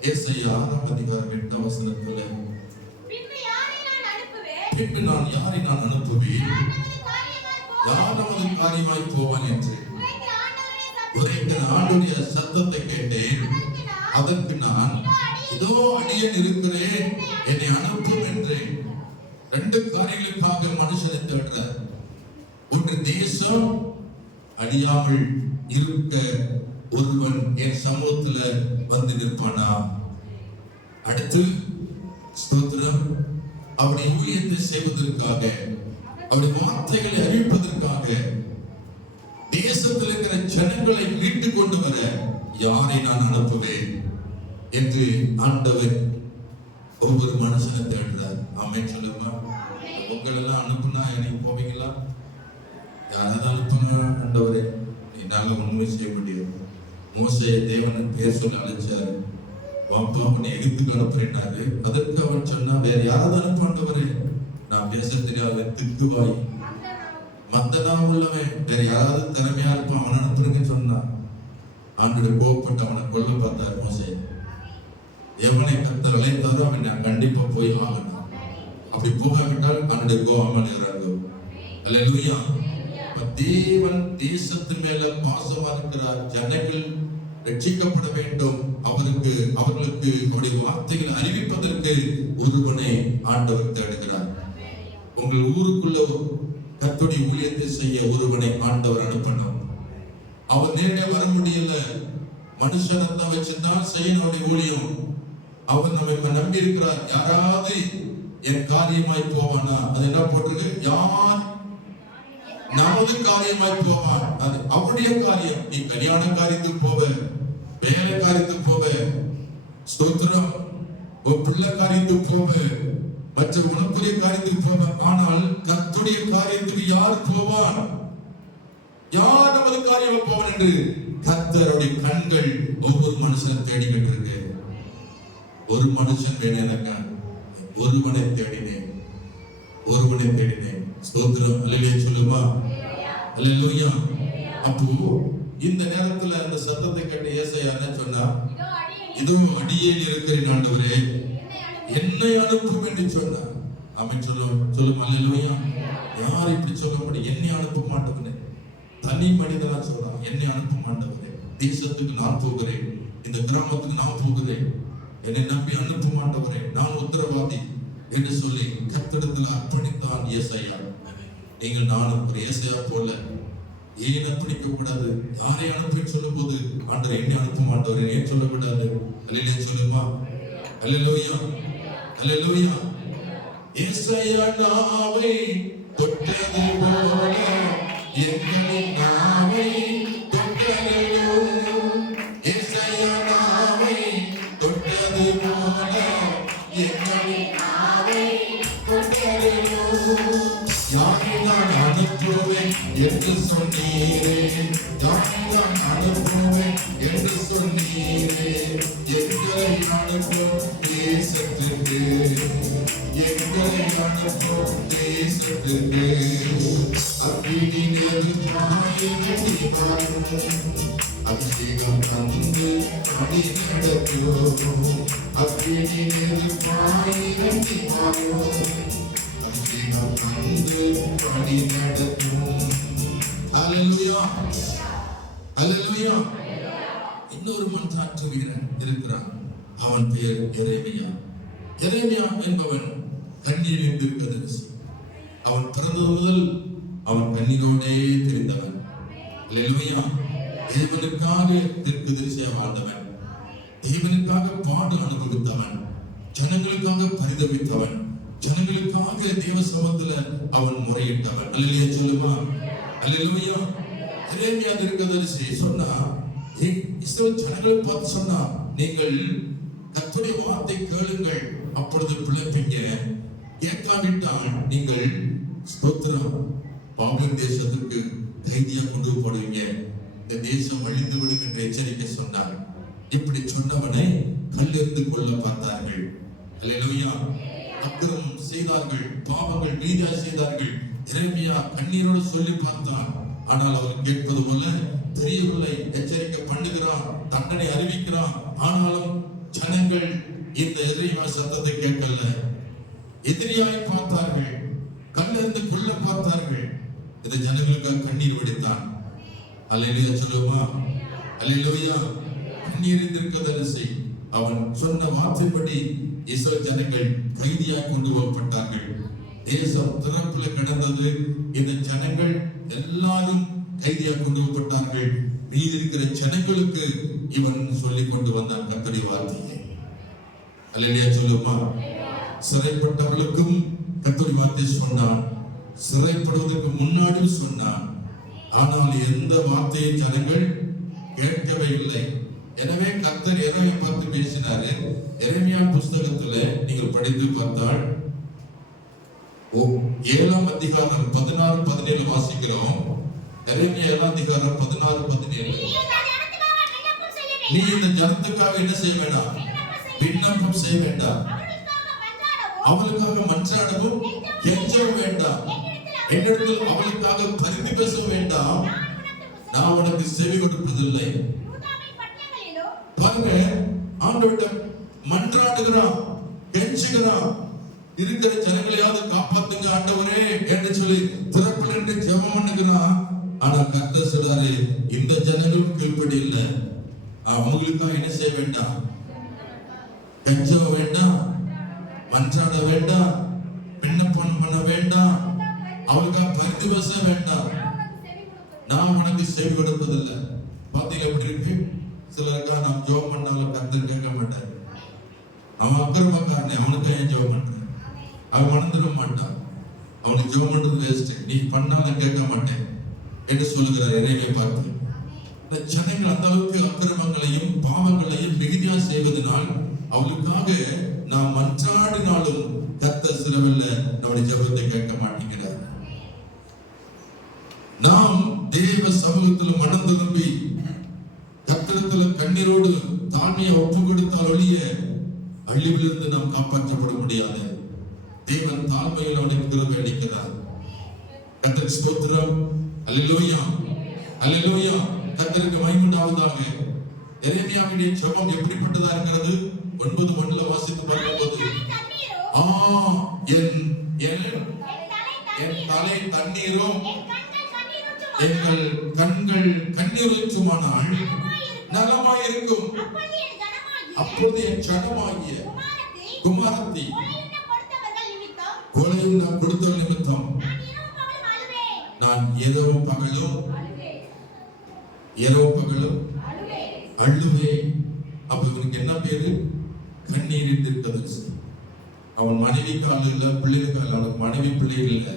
ஏசாயா 6ஆம் அதிகாரம் 8ஆம் வசனத்துல, பின்பு நான் யாரை நான் அனுப்புவேன், யார் நமது காரியமாய் போவான் என்று உரைக்கிற ஆண்டுடைய சத்தத்தை கேட்டேன். அதற்கு நான், இதோ அடியேன் இருக்கிறேன், என்னை அனுப்பும் என்றேன். 2 காரியங்களுக்காக மனுஷனை தேடுறார். ஒன்று, தேசம் அழியாமல் இருக்க ஒருவன் என் சமூகத்துல வந்து நிற்பானா. அடுத்து ஸ்தோத்திரம், அவருடைய ஊழியத்தை செய்வதற்காக, அவருடைய வார்த்தைகளை அறிவிப்பதற்காக, தேசத்தில் இருக்கிற ஜனங்களை மீட்டு கொண்டு வர யாரை நான் அனுப்புவேன் என்று ஆண்டவர் ஒவ்வொரு மனுஷனை தேடுறார். ஆமென் சொல்லுமா. உங்களெல்லாம் அனுப்புனா எனக்கு போவீங்களா? யாராவது அனுப்புனா ஆண்டவரே என்னால ஒண்ணுமே செய்ய முடியும். மோசேயை தேவன் பேர் சொல்லி அழைச்சாரு, வாப்பா உன்னை எகிப்துக்கு அனுப்புறேன்னாரு. அதற்கு அவன் சொன்னா, வேற யாராவது அனுப்பாண்டவரே, நான் பேச தெரியாத திக்குவாய் மந்தனா உள்ளவன், வேற யாராவது திறமையா இருப்பான், அவன் அனுப்புறேன்னு சொன்னான். ஆண்டோட கோவப்பட்டு அவனை கொல்ல பார்த்தாரு மோசே. எவனை கர்த்தர் அழைத்தாரோ அவன் நான் கண்டிப்பா போய் ஆகணும். அப்படி போகாவிட்டால் அவனுடைய கோபம் இறங்கும். அல்லேலூயா. தேவன் தேசத்தின் மேல பாசமா இருக்கிறார். ஜனங்கள் ரட்சிக்கப்பட வேண்டும். அவர்களுக்கு அவருடைய வார்த்தைகளை அறிவிப்பதற்கு ஒருவனை ஆண்டவர் தேடுகிறார். உங்கள் ஊருக்குள்ள கர்த்தருடைய ஊழியத்தை செய்ய ஒருவனை ஆண்டவர் அனுப்பணும். அவர் நேரடியாக வர முடியல, மனுஷனை வச்சுதான் செய்யணும் ஊழியம். அவர் நம்ம நம்பி இருக்கிறார். யாராவது என் காரியமாய் போவானா, அது என்ன போட்டிருக்கு, யார் நமது காரியமாய் போவான், அது அவருடைய காரியம். நீ கல்யாண காரியத்துக்கு போவ, வேலை காரியத்துக்கு போவ, ஸ்தோத்திரம், ஒரு பிள்ளை காரியத்துக்கு போவ, மற்ற உணவுரிய காரியத்துக்கு போவ. ஆனால் கர்த்தருடைய காரியத்துக்கு யார் போவான், யார் நமது காரியம் போவான் என்று கர்த்தருடைய கண்கள் ஒவ்வொரு மனுஷனை தேடிக்கிட்டு இருக்கு. ஒரு மனுஷன் வேணும் எனக்கு, ஒருவனை தேடினேன், ஒருவனை தேடினேன். ஸ்தோத்திரம். அல்லேலூயா சொல்லுமா. அல்லேலூயா. அப்போ இந்த நேரத்துல அந்த சத்தத்தை கேட்டு ஏசாயா என்ன சொன்னா, இதோ அடியேன் இருக்கிறேன் ஆண்டவரே, என்னை அனுப்பும் என்று சொன்னார். ஆமென் சொல்லுங்க அல்லேலூயா. யார் இப்படி சொல்ல முடியும்? என்னை அனுப்ப மாட்டவனே, தனி மனிதனா சொல்றான், என்னை அனுப்ப மாட்டவனே, தேசத்துக்கு நான் போகிறேன், இந்த கிராமத்துக்கு நான் போகிறேன், என்னை நம்பி அனுப்ப மாட்டவரே, நான் உத்தரவாதி என்று சொல்லி கர்த்தரிடத்தில் அர்ப்பணித்தான் ஏசாயா. நீங்கள் நானும் ஒரு ஏசாயா போல ஏன் அர்ப்பணிக்க கூடாது? யாரை அனுப்பின்னு சொல்லும் போது ஆண்டவர் என்னை அனுப்ப மாட்டவரே ஏன் சொல்லக்கூடாது? அல்லேலூயா சொல்லுமா, அல்லேலூயா அல்லேலூயா. ஏசாயா நாவை தொட்டது போல எங்களின் நாவை தொட்டலையோ, ஏசாயா நாவை தொட்டது போல எங்களின் நாவை தொட்டலையோ. யாரை நான் அனுப்புவேன் என்று சொன்னீரே, யாரை நான் அனுப்புவேன் என்று சொன்னீரே, எங்களை அனுப்பும் தேசத்துக்கு, எங்களை அனுப்பும் தேசத்துக்கு. அக்கினி நெருப்பாய் வெடிப்பாரும், அபிஷேகம் தந்து அடி நடக்கும். அக்கினி நெருப்பாய் வெடிப்பாரும், அபிஷேகம் தந்து அடி நடக்கும். ஹல்லேலூயா ஹல்லேலூயா. இன்னொரு மன்றாட்டு வீரன் இருக்கிறான், அவன் பெயர் எரேமியா. எரேமியா என்பவன் கண்ணீரில் தீர்க்கதரிசி. அவன் பிறந்தது முதல் அவன் கண்ணீரோடே தெரிந்தவன். அல்லேலூயா. தேவனுக்காக தீர்க்கதரிசியாக வாழ்ந்தவன், தேவனுக்காக பாடு அனுபவித்தவன், ஜனங்களுக்காக பரிதவித்தவன், ஜனங்களுக்காக தேவ சமூகத்துல அவன் முறையிட்டவன். அல்லேலூயா சொல்லுமா, அல்லேலூயா. எரேமியா தீர்க்கதரிசி சொன்னா, இஸ்ரவேல் ஜனங்களை பார்த்து சொன்னா, நீங்கள் கர்த்தருடைய வார்த்தை கேளுங்கள், அப்பொழுது பிழைப்பீங்க, கேட்காவிட்டால் நீங்கள் ஸ்தோத்திரம் பாபிலோன் தேசத்துக்கு கைதியா கொண்டு போடுவீங்க, இந்த தேசம் அழிந்து விடும் என்று எச்சரிக்கை சொன்னார். இப்படி சொன்னவனை கல்லெறிந்து கொள்ள பார்த்தார்கள். அல்லேலூயா. அக்கிரமம் செய்தார்கள், பாவங்கள் மீதியா செய்தார்கள். எரேமியா கண்ணீரோடு சொல்லி பார்த்தான், ஆனால் அவர் கேட்பது போல தெரியவில்லை. எச்சரிக்கை பண்ணுகிறான், தண்டனை அறிவிக்கிறான், ஆனாலும் ஜனங்கள் இந்த எரேமியா சத்தத்தை கேட்கல. எதிரியாய் பார்த்தார்கள், கல்லெறிந்து கொள்ள பார்த்தார்கள். இந்த ஜனங்களுக்காக கண்ணீர் வடித்தான். அல்லேலூயா சொல்லுமா, அல்லேலூயா. கண்ணீர் தீர்க்கதரிசி அவன் சொன்ன வார்த்தைப்படி இஸ்ரவேல் ஜனங்கள் கைதியாய் கொண்டு வரப்பட்டார்கள். தேசம் திறப்புல கிடந்தது. இந்த ஜனங்கள் எல்லாரும் கைதியாக கொண்டு வரப்பட்டார்கள். மீதி இருக்கிற ஜனங்களுக்கு இவன் சொல்லிக் கொண்டு வந்தான் கர்த்தருடைய வார்த்தையை. அல்லேலூயா சொல்லுமா. சிறைப்பட்டவர்களுக்கும் கர்த்தருடைய வார்த்தையை சொன்னான், சிறைப்படுவதற்கு முன்னாடி சொன்னான். ஆனால் எந்த வார்த்தையை ஜனங்கள் கேட்கவே இல்லை. எனவே கர்த்தர் எரேமியா பார்த்து பேசினாரு. எரேமியா புஸ்தகத்துல நீங்கள் படித்து பார்த்தால் 7ஆம் அதிகாரம் 16-17 வாசிக்கிறோம். எரேமியா 7ஆம் அதிகாரம் 16-17. நீ இந்த ஜனத்துக்காக என்ன செய்ய வேண்டாம்? விண்ணப்பம் செய்ய வேண்டாம், அவளுக்காக மன்றாடவும் கெஞ்சவும் வேண்டாம், என்னிடத்தில் அவளுக்காக பரிந்து பேச வேண்டாம், நான் உனக்கு செவி கொடுப்பதில்லை. பாருங்க, ஆண்டவர்கிட்ட மன்றாடுகிறான், கெஞ்சுகிறான், இருக்கிற ஜனங்களையாவது காப்பாத்துங்க ஆண்டவரே என்று சொல்லி திறப்பில் என்று ஜெபம் பண்ணுகிறான். ஆனா கர்த்தர் சொல்றாரு, இந்த ஜனங்களும் கீழ்ப்படி இல்லை, அவங்களுக்காக என்ன செய்ய வேண்டாம்? கெஞ்ச வேண்டாம், மன்றாட வேண்டாம், விண்ணப்பம் பண்ண வேண்டாம், அவளுக்காக பரிந்து பேச வேண்டாம், நான் உனக்கு செவி கொடுப்பதில்லை. பாத்தீங்க எப்படி இருக்கு? சிலருக்காக நாம் ஜெபம் பண்ணாலும் கர்த்தர் கேட்க மாட்டார். அவன் அக்கிரமக்காரனே, அவனுக்கு ஏன் ஜெபம் பண்ற? அவன் மறந்துட மாட்டான், அவனுக்கு ஜெபம் பண்றது வேஸ்ட், நீ பண்ணாலும் கேட்க மாட்டேன் என்று சொல்லுகிறார் எரேமியா பார்த்து. இந்த ஜனங்கள் அந்த அளவுக்கு அக்கிரமங்களையும் பாவங்களையும் மிகுதியா செய்வதனால் அவளுக்காக நாம் மன்றாடினாலும் கர்த்தர் சிலவல்ல நம்முடைய ஜெபத்தை கேட்க மாட்டேங்கிறார். நாம் தேவ சமூகத்தில் மனம் திரும்பி கர்த்தரிடத்தில் கண்ணீரோடு தாழ்மையை ஒப்பு கொடுத்தால் ஒழிய அழிவிலிருந்து நாம் காப்பாற்றப்பட முடியாது. தேவன் தாழ்மையில் அவனுக்கு கிருபை அளிக்கிறார். கர்த்தருக்கு ஸ்தோத்திரம். அல்லேலூயா அல்லேலூயா. கர்த்தருக்கு மகிமை உண்டாவதாக. எரேமியாவுடைய ஜெபம் எப்படிப்பட்டதா இருக்கிறது? 9:1 வாசித்து பார்க்கும்போது, என் தண்ணீரும் எங்கள் கண்கள் கண்ணீருச்சுமானால் நலமாயிருக்கும். அப்பொழுது என் ஜனமாகிய குமாரத்தி கொலையுண்ண கொடுத்தல் நிமித்தம் நான் இரவு பகலும் அழுவே. அப்ப இவனுக்கு என்ன பேரு? கண்ணீரின் தீர்க்கதரிசி. அவன் மனைவிக்கு ஆளு இல்ல, பிள்ளைகளுக்கு ஆளு. அவனுக்கு மனைவி பிள்ளைகள் இல்ல.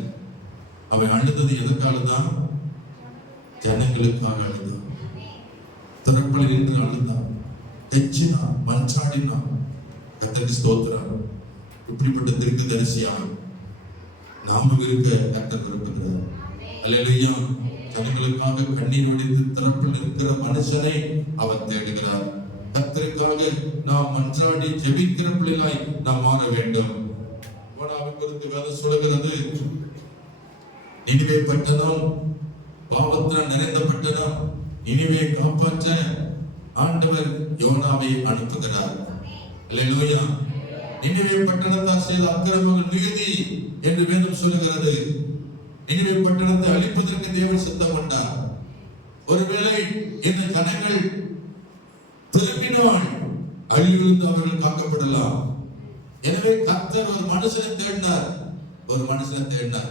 அவன் அழுதது எதற்காக தான்? ஜனங்களுக்காக அழுதான். திறப்பலில் நின்று அழுதான், கெஞ்சினான், மன்றாடினான். கர்த்தருக்கு ஸ்தோத்திரம். இப்படிப்பட்ட தீர்க்கதரிசியாக நாமும் இருக்க கர்த்தர் விரும்புகிறார். அல்லேலூயா. ஜனங்களுக்காக கண்ணீர் வடித்து திறப்பில் இருக்கிற மனுஷனை அவர் தேடுகிறார். கர்த்தருக்காக நாம் மன்றாடி ஜெபிக்கிற பிள்ளைகளாய் நாம் மாற வேண்டும். யோனாவை குறித்து வேதம் சொல்கிறது, நினிவே பட்டணம் பாவத்தினால் நிறைந்த பட்டணம், நினிவே காப்பாற்ற ஆண்டவர் யோனாவை அனுப்புகிறார். அல்லேலூயா. நினிவே பட்டணத்தார் செய்த அக்கிரமங்கள் மிகுதி என்று வேதம் சொல்லுகிறது. நினிவே பட்டணத்தை அழிப்பதற்கு தேவன் சித்தம் கொண்டார். ஒருவேளை இந்த ஜனங்கள் திரும்பினால் அழிவிலிருந்து அவர்கள் காக்கப்படலாம். எனவே கர்த்தர் ஒரு மனுஷனை தேடினார்.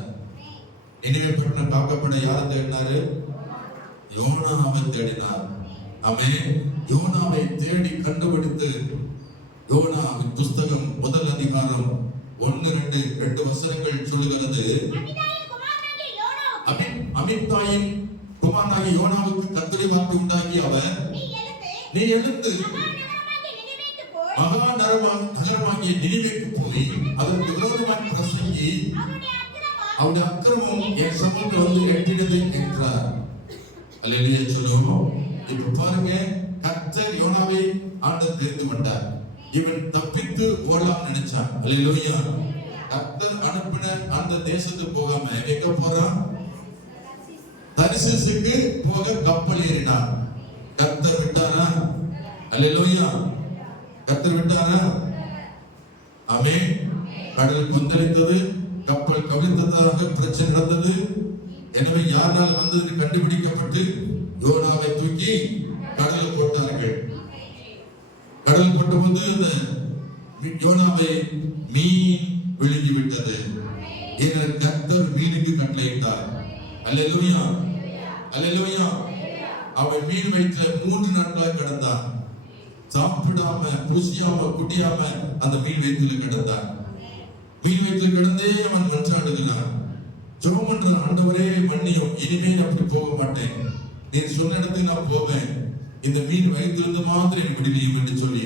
நினிவே பட்டணம் காக்கப்பட யாரை தேடினாரு? யோனாவை தேடினார். ஆமென். யோனாவை தேடி கண்டுபிடித்து யோனாவின் புஸ்தகம் 1 அதிகாரம் 1-2 வசனங்கள் சொல்லுகிறது. அமித்தாயின் குமாரனாகிய யோனாவுக்கு கர்த்தருடைய வார்த்தை உண்டாகி அவர், நீ எழுந்து மகா நகரமாகிய நினிவேக்கு போய் அதற்கு விரோதமாய் பிரசங்கி, அவருடைய அக்கிரமம் என் சமூகத்தில் வந்து எட்டினது என்றார். அல்லேலூயா சொல்லுவோம். இப்ப பாருங்க, கர்த்தர் யோனாவை ஆண்டவர் தெரிந்து கொண்டார். இவன் தப்பித்து ஓடலாம் நினைச்சான். அல்லேலூயா. கர்த்தர் அனுப்பின அந்த தேசத்துக்கு போகாம எங்க போறான்? தரிசீசுக்கு போக கப்பல் ஏறினான். கர்த்தர் விட்டாரா? அல்லேலூயா. கர்த்தர் விட்டாரா? ஆமென். கடல் கொந்தளித்தது, கப்பல் கவிழ்ந்ததாக பிரச்சனை நடந்தது. எனவே யாரால் வந்தது கண்டுபிடிக்கப்பட்டு யோனாவை தூக்கி கடலில் போட்டார்கள். கடல் போட்டபோது அந்த யோனாவை மீன் விழுங்கி விட்டது. ஏனெனில் கர்த்தர் மீனுக்கு கட்டளையிட்டார். அல்லேலூயா. அல்லேலூயா. அவன் மீன் வைத்த 3 நாட்களாக கிடந்தான். சாப்பிடாம ருசியாம குடியாம அந்த மீன் வயிற்றில் கிடந்தான். மீன் வயிற்றில் கிடந்தே அவன் மன்றாடுகிறான். ஜெபம் பண்றான், ஆண்டவரே மன்னியும், இனிமேல் அப்படி போக மாட்டேன். நீ சொன்ன இடத்துக்கு நான் போவேன். இந்த மீன் வயிற்றிலிருந்து மாத்திரம் என்னை விடுவியும் என்று சொல்லி,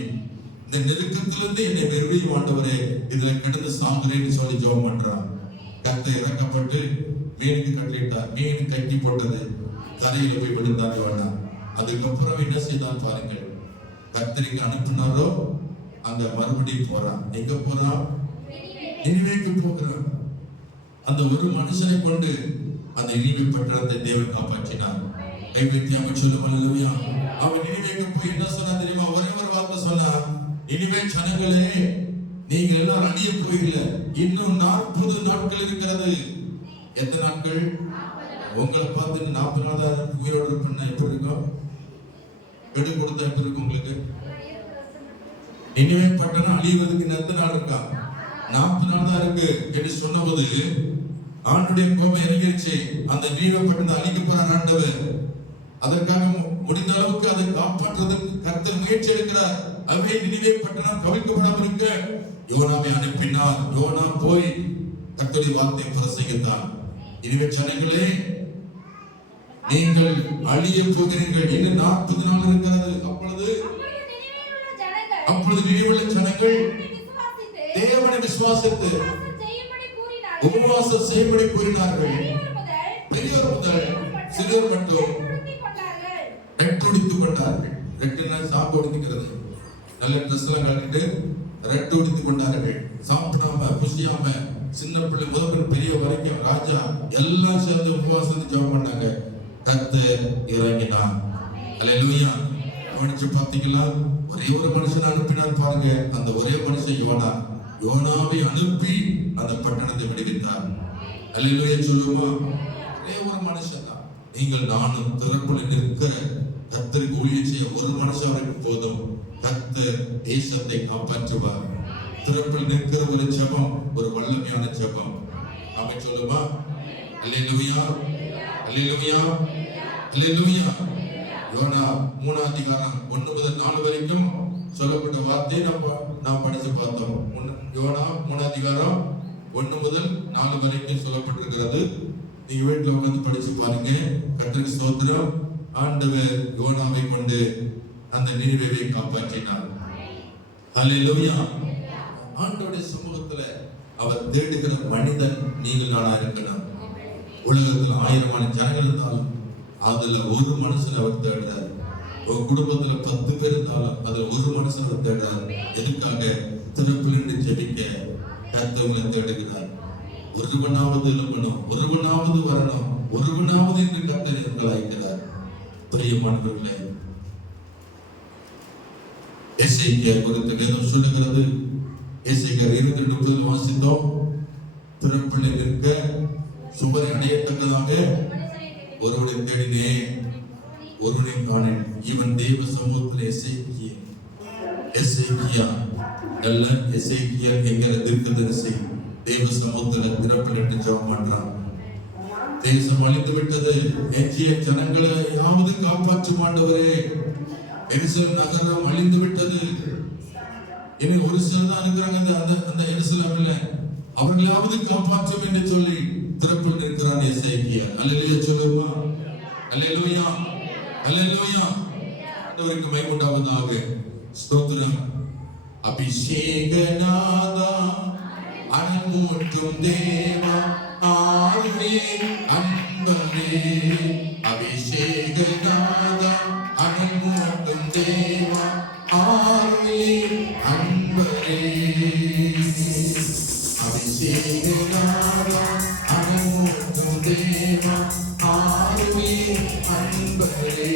இந்த நெருக்கத்திலிருந்து என்னை விடுவியும் ஆண்டவரே, இதுல கிடந்து சாகுறேன்னு சொல்லி ஜெபம் பண்றான். கர்த்தர் இறக்கப்பட்டு மீனுக்கு கட்டளையிட்டார். மீன் கட்டி போட்டது, கரையில போய் விழுந்தாங்க வேண்டாம். அதுக்கப்புறம் என்ன செய்தான் பாருங்கள். கர்த்தருக்கு அனுப்பினாரோ அங்க மறுபடியும் போறான். எங்க போறான்? நினிவேக்கு போகிறான். அந்த ஒரு மனுஷனை கொண்டு அந்த நினிவே பட்டணத்தை தேவன் காப்பாற்றினார். கைவித்தி அவன் சொல்லுவாங்க. அவன் நினிவேக்கு போய் என்ன சொன்னா தெரியுமா? ஒரே ஒரு வார்த்தை சொன்னா, நினிவே ஜனங்களே, நீங்கள் எல்லாரும் அழிய போயில்ல, இன்னும் 40 நாட்கள் இருக்கிறது. எத்தனை நாட்கள்? உங்களை பார்த்து 40 நாள் தான் உயிரோடு இருப்பேன். எப்படி இருக்கும்? வெடு கொடுத்தா எப்படி இருக்கும் உங்களுக்கு? நினிவே பட்டணம் அழிவதற்கு எத்தனை நாள் இருக்கா? 40 நாள் தான் இருக்கு என்று சொன்னபோது ஆண்டுடைய கோபம் இறங்கிருச்சு. அந்த நினிவே பட்டணத்தை அழிக்க போறார் ஆண்டவர். அதற்காக முடிந்த அளவுக்கு அதை காப்பாற்றுவதற்கு கர்த்தர் முயற்சி எடுக்கிறார். அவை நினிவே பட்டணம் கவிழ்க்கப்படாமல் இருக்க யோனாவை அனுப்பினார். யோனா போய் கர்த்தருடைய வார்த்தையை பிரசங்கித்தான். நினிவே ஜனங்களே, நீங்கள் அழிய போகிறீர்கள். இன்னும் 40 நாள் இருக்கிறது. அப்பொழுது நினிவேயுள்ள ஜனங்கள் தேவனை விசுவாசித்து உபவாசம் செய்யும்படி கூறினார்கள். பெரியோர் முதல் சிறியோர் மட்டும் ரெட்டுடித்துக் கொண்டார்கள். ரெட்டுன்னா சாப்பு ஒடித்துக்கிறது. நல்ல ட்ரெஸ் எல்லாம் கட்டிட்டு ரெட்டு ஒடித்துக் கொண்டார்கள். சாப்பிடாம புசியாம சின்ன பிள்ளை முதல் பெரிய வரைக்கும் ராஜா எல்லாம் சேர்ந்து உபவாசத்தை ஜெபம் பண்ணாங்க. கர்த்தர் இறங்கினார். அல்லேலூயா. கவனிச்சு பார்த்தீங்களா? ஒரே ஒரு மனுஷன் அனுப்பினார் பாருங்க. அந்த ஒரே மனுஷன் யோனாவை அனுப்பி அந்த பட்டணத்தை விடுவித்தார். அல்லேலூயா சொல்லுமா? ஒரே ஒரு மனுஷன் தான். நீங்கள் நானும் திறப்புல நிற்கிற கர்த்தருக்கு ஊழியம் செய்ய ஒரு மனுஷனுக்கு போதும். கர்த்தர் தேசத்தை காப்பாற்றுவார். திறப்பில் நிற்கிற ஒரு ஜெபம் ஒரு வல்லமையான ஜெபம். ஆமென் சொல்லுமா? அல்லேலூயா, அல்லேலூயா, அல்லேலூயா. யோனா 3 அதிகாரம் 1 முதல் 4 வரைக்கும் சொல்லப்பட்ட வார்த்தை நாம் படிச்சு பார்த்தோம். யோனா 3 அதிகாரம் 1 முதல் 4 வரைக்கும் சொல்லப்பட்டிருக்கிறது. நீங்க வீட்டுல உட்கார்ந்து படிச்சு பாருங்க. கர்த்தருக்கு ஸ்தோத்திரம். ஆண்டவர் யோனாவை கொண்டு அந்த நினிவேவை காப்பாற்றினார். அல்லேலூயா. ஆண்டவருடைய சமூகத்துல அவர் தேடுகிற மனிதன் நீங்கள் நானா இருக்கணும். உலகத்துல 1000 ஜனங்கள் இருந்தாலும் அதுல ஒரு மனுஷன் அவர் தேடுறார். ஒரு குடும்பத்துல 10 பேர் இருந்தாலும் அதுல ஒரு மனுஷன் அவர் தேடுறார். எதுக்காக? திறப்பில் நின்று ஜெபிக்க கர்த்தரை தேடுகிறார். ஒருவனாவது எழும்பணும், ஒருவனாவது வரணும், ஒருவனாவது என்று கர்த்தரை அழைக்கிறார். பிரியமானவர்களே, எசேக்கியேல் குறித்து வேதம் சொல்லுகிறது. எசேக்கியேல் 22:30 வாசித்தோம். திறப்பில் நிற்க சுவரை அடையத்தக்கதாக ஒருவனை தேடினேன், ஒருவனை காணேன். இவன் தேவ சமூகத்தில் எசேக்கியா நல்ல எசேக்கியேல் என்கிற தீர்க்கதரிசி தேவ சமூகத்தில் திறப்பிலிட்டு ஜெபம் பண்றான். தேசம் அழிந்து விட்டது, எஞ்சிய ஜனங்களை யாவது காப்பாற்றும் ஆண்டவரே. எருசலேம் நகரம் அழிந்து விட்டது. இனி ஒரு சிலர் தான் இருக்கிறாங்க அந்த எருசலேமில். அவர்களாவது காப்பாற்றும் என்று சொல்லி திறப்பில் நிற்கிறான் எசேக்கியா. அல்லேலூயா சொல்லுமா? அல்லேலூயா, அல்லேலூயா. ஆண்டவருக்கு மகிமை உண்டாவதாக. ஸ்தோத்திரம். அபிஷேகநாதா அனமூட்டும் தேவா ஆருணி அன்பரே. அபிஷேகநாதா அனமூட்டும் தேவா ஆருணி அன்பரே. அபிஷேகநாதா அனமூட்டும் தேவா ஆருணி அன்பரே.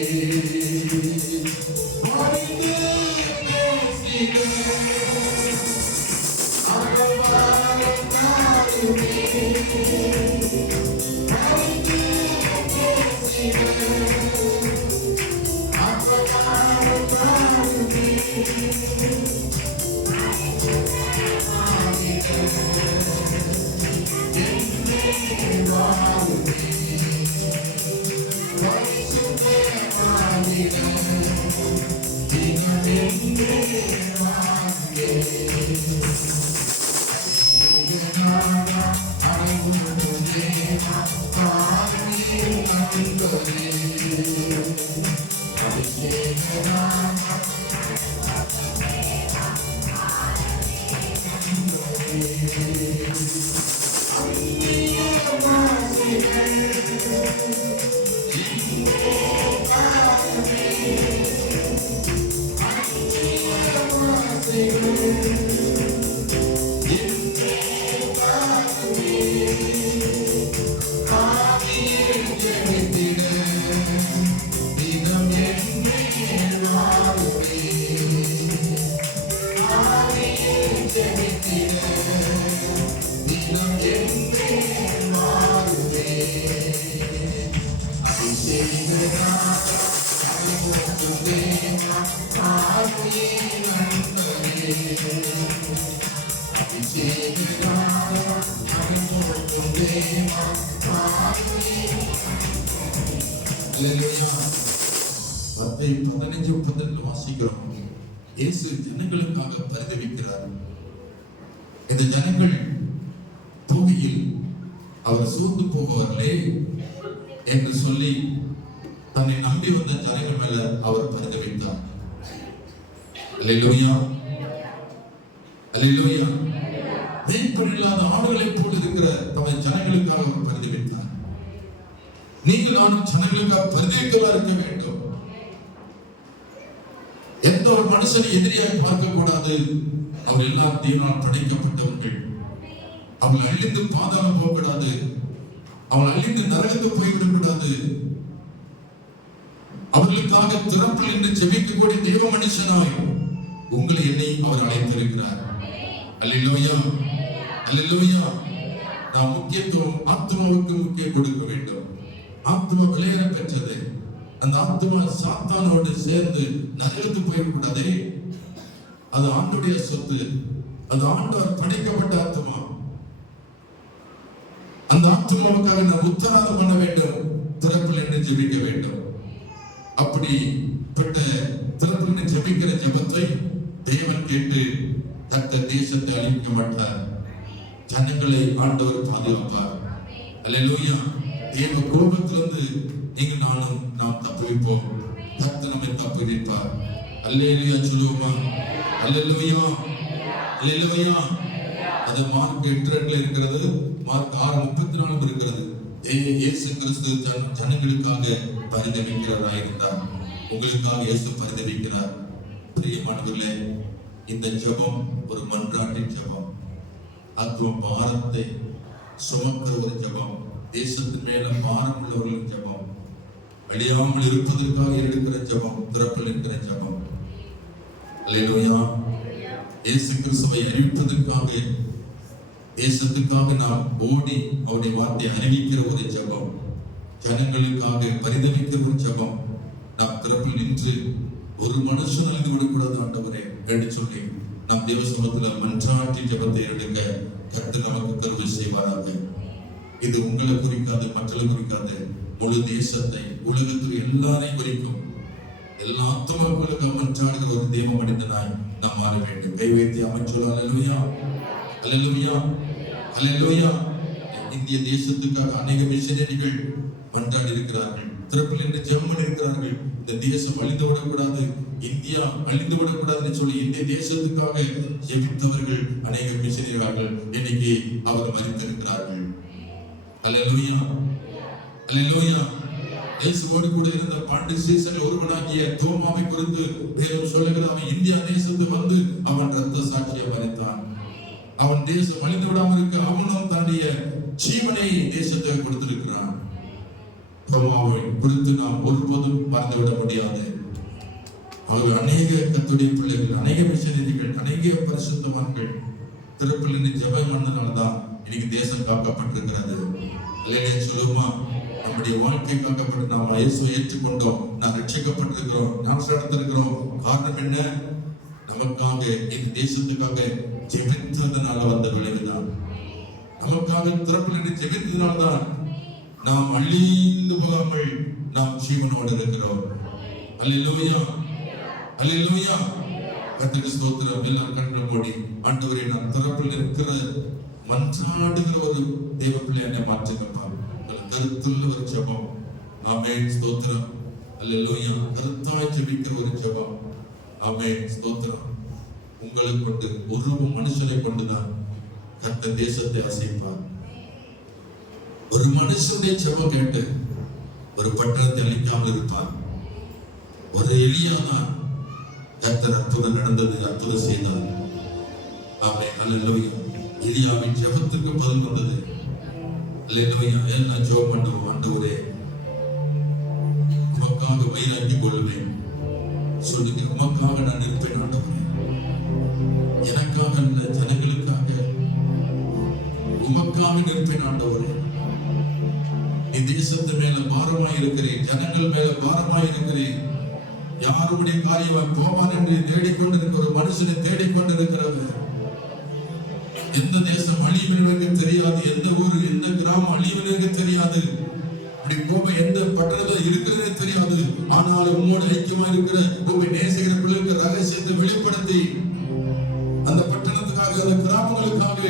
மத்தேயு 15:10 வாசிக்கிறோம். இயேசு ஜனங்களுக்காக பரிதவிக்கிறார். இந்த ஜனங்கள் பூமியில் அவர் சூழ்ந்து போகவர்களே என்று சொல்லி தன்னை நம்பி வந்த ஜனங்கள் மேல அவர் பரிதவித்தார். அல்லேலூயா, அல்லேலூயா. மேய்ப்பன் இல்லாத ஆடுகளை போல் இருக்கிற தமது ஜனங்களுக்காக அவர் பரிதவித்தார். நீங்கள் நானும் ஜனங்களுக்காக பரிதவிக்கவா இருக்க வேண்டும். எந்த ஒரு மனுஷனை எதிரியாக பார்க்க கூடாது. அவர் எல்லாம் தேவனால் படைக்கப்பட்டவர்கள். அவங்க அழிந்து பாதாளம் போகக்கூடாது. அவங்க அழிந்து நரகத்துக்கு போய்விடக்கூடாது. அவர்களுக்காக திறப்பில் என்று ஜெபிக்கக்கூடிய தேவ மனுஷனாய் உங்களை என்னை அவர் அழைத்திருக்கிறார். அல்லேலூயா, அல்லேலூயா. நாம் முக்கியத்துவம் ஆத்மாவுக்கு முக்கியம் கொடுக்க வேண்டும். ஆத்மா விளையாட பெற்றது. அந்த ஆத்மா சாத்தானோடு சேர்ந்து நரகத்து போய்விடாதே. அது ஆண்டுடைய சொத்து. அது ஆண்டவர் படைக்கப்பட்ட ஆத்மா. அந்த ஆத்மாவுக்காக நாம் உத்தரவாதம் பண்ண வேண்டும். திறப்பில் என்ன ஜெபிக்க வேண்டும். அப்படிப்பட்ட திறப்பில் ஜெபிக்கிற ஜெபத்தை தேவன் கேட்டு கர்த்தர் தேசத்தை அழிக்க மாட்டார். ஜனங்களை ஆண்டவர் பாதுகாப்பார். அல்லேலூயா. தேவ கோபத்திலிருந்து நீங்கள் நானும் நாம் தப்புவிப்போம். கர்த்தர் நம்மை தப்புவிப்பார். அல்லேலூயா சொல்லுவோமா? அல்லேலூயா, அல்லேலூயா. அது மார்க் 8:2 இருக்கிறது. மார்க் 6:34 இருக்கிறது. இயேசு கிறிஸ்து ஜனங்களுக்காக பரிதவிக்கிறவராய் இருந்தார். உங்களுக்காக இயேசு பரிதவிக்கிறார். பிரியமானவர்களே, இந்த ஜெபம் ஒரு மன்றாட்டின் ஜெபம். ஆத்ம பாரத்தை சுமக்கிற ஒரு ஜெபம். தேசத்தின் மேல பாரம் உள்ளவர்களின் ஜெபம். அழியாமல் இருப்பதற்காக எடுக்கிற ஜெபம். திறப்பில் இருக்கிற ஜெபம். அல்லேலூயா. இயேசு கிறிஸ்துவை அறிவிப்பதற்காக தேசத்துக்காக நாம் ஓடி அவருடைய வார்த்தையை அறிவிக்கிற ஒரு ஜெபம். ஜனங்களுக்காக பரிதவிக்கிற ஒரு ஜெபம். நாம் திறப்பில் நின்று ஒரு மனுஷன் அழிந்து விடக்கூடாது ஆண்டவரே என்று சொல்லி நாம் தேவ சமூகத்தில் மன்றாட்டி ஜெபத்தை எடுக்க கர்த்தர் நமக்கு கருவை செய்வாராக. இது உங்களை குறிக்காது, மக்களை குறிக்காது, முழு தேசத்தை, உலகத்தில் எல்லாரையும் குறிக்கும். எல்லா ஆத்மாக்களுக்கு மன்றாடுகிற ஒரு தேவ மனிதனாய் நாம் மாற வேண்டும். கை வைத்து அமைச்சோம். அல்லேலூயா, அல்லேலூயா, அல்லேலூயா. இந்திய தேசத்துக்காக அநேக மிஷனரிகள் மன்றாடி இருக்கிறார்கள். திறப்பில் என்று ஜெபம் இருக்கிறார்கள். இந்த தேசம் அழிந்து விடக்கூடாது, இந்தியா அழிந்து விடக்கூடாதுன்னு சொல்லி இந்திய தேசத்துக்காக ஜெபித்தவர்கள் அநேக மிஷனரிகள் இன்னைக்கு அவர் மறித்திருக்கிறார்கள். அல்லேலூயா, அல்லேலூயா. இயேசுவோடு கூட இருந்த 12 சீசர்கள் ஒருவனாகிய தோமாவை குறித்து தேவன் சொல்லுகிறார். அவன் இந்தியா தேசத்துக்கு வந்து அவன் ரத்த சாட்சியை மறைத்தான். அவன் தேசம் அழிந்து விடாமல் இருக்க அவனும் தன்னுடைய ஜீவனை தேசத்துக்கு கொடுத்திருக்கிறான். தோமாவை குறித்து நாம் ஒருபோதும் மறந்துவிட முடியாது. அவர்கள் அநேக கர்த்தருடைய பிள்ளைகள், அநேக மிஷனரிகள், அநேக பரிசுத்தவான்கள் திறப்பில் இருந்து ஜெபம் பண்ணனால்தான் இன்னைக்கு தேசம் காக்கப்பட்டிருக்கிறது. இல்லையா சொல்லுமா? நம்முடைய வாழ்க்கை காக்கப்பட்டு நாம் இயேசுவை ஏற்றுக்கொண்டோம், நாம் ரட்சிக்கப்பட்டிருக்கிறோம், நாம் நடத்திருக்கிறோம். காரணம் என்ன? நமக்காக இந்த தேசத்துக்காக ஜெபித்ததனால வந்த விளைவுதான். நமக்காக திறப்பில் இருந்து ஜெபித்ததனால்தான் நாம் அழிந்து போகாமல் நாம் ஜீவனோடு இருக்கிறோம். அல்லேலூயா, அல்லேலூயா. கர்த்தருக்கு ஸ்தோத்திரம். எல்லாரும் கண்களை மூடி ஆண்டவரே, நாம் திறப்பில் இருக்கிற மன்றாடுகிற ஒரு தேவ பிள்ளையை மாற்றுங்கப்பா. கருத்துள்ள ஒரு ஜெபம். ஆமென், ஸ்தோத்திரம். அல்லேலூயா. கருத்தாய் ஜெபிக்கிற ஒரு ஜெபம். ஆமென், ஸ்தோத்திரம். உங்களை கொண்டு, ஒரு மனுஷனை கொண்டுதான் கர்த்தர் தேசத்தை அசைப்பார். ஒரு மனுஷனுடைய ஜெபம் கேட்டு ஒரு பட்டணத்தை அழிக்காமல் இருப்பார். ஒரு எலியாதான் கர்த்தர் அற்புதம் நடந்தது, அற்புதம் செய்தார். ஆமென், அல்லேலூயா. எலியாவின் ஜெபத்துக்கு பதில் வந்தது. அல்லேலூயா. எல்லாம் ஜெபம் பண்ணுவோம். ஆண்டவரே, உமக்காக வைராக்கி கொள்வேன் சொல்லுங்க. உமக்காக நான் இருப்பேன் ஆண்டவரே. எனக்காக அல்ல, ஜனங்களுக்காக உமக்காக நிற்பேன் ஆண்டவரே. நீ தேசத்து மேல பாரமாய் இருக்கிறேன், ஜனங்கள் மேல பாரமாய் இருக்கிறேன். யாருடைய காரியம் போவான் என்று தேடிக்கொண்டிருக்கிற ஒரு மனுஷனை தேடிக்கொண்டிருக்கிறவர். எந்த தேசம் அழிவுக்கு தெரியாது, எந்த ஊர், எந்த கிராமம் அழிவுக்கு தெரியாது, அப்படி கோபம் எந்த பட்டணத்தில் இருக்கிறதே தெரியாது. ஆனால் உம்மோடு ஐக்கியமா இருக்கிற உண்மை நேசிக்கிற பிள்ளைக்கு ரகசியத்தை வெளிப்படுத்தி அந்த பட்டணத்துக்காக, அந்த கிராமங்களுக்காக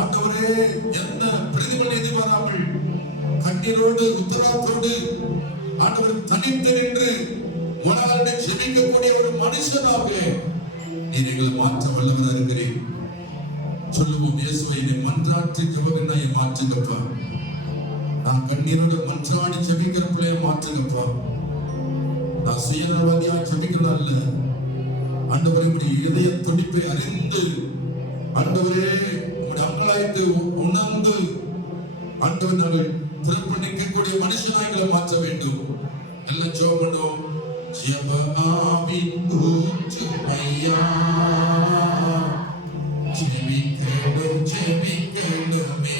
ஆண்டவரே எந்த பிரதிபலன் எதிர்பாராமல் கண்ணீரோடு உத்தரவாதத்தோடு ஆண்டவர் தனித்து நின்று உணவருடைய ஜெபிக்கக்கூடிய ஒரு மனுஷனாக நீங்கள் மாற்ற வல்லவராக இருக்கிறேன். சொல்லுவோம். இயேசுவை என்னை மன்றாற்றி ஜெபங்களை மாற்றுங்கப்பா. நான் கண்ணீரோடு மன்றாடி ஜெபிக்கிற பிள்ளையை மாற்றுங்கப்பா. நான் சுயநலவாதியா ஜெபிக்கிறதா இல்ல. ஆண்டவரே, உடைய இதய துடிப்பை அறிந்து, ஆண்டவரே உடைய அங்கலாய்த்து உணர்ந்து, ஆண்டவர் நாங்கள் பிறப்பு நிற்கக்கூடிய மனுஷனாக எங்களை மாற்ற வேண்டும். எல்லாம் ஜெபம் பண்ணுவோம். ஜெப ஆவி ஊற்று ஐயா, ஜெபிக்கணும் ஜெபிக்கணுமே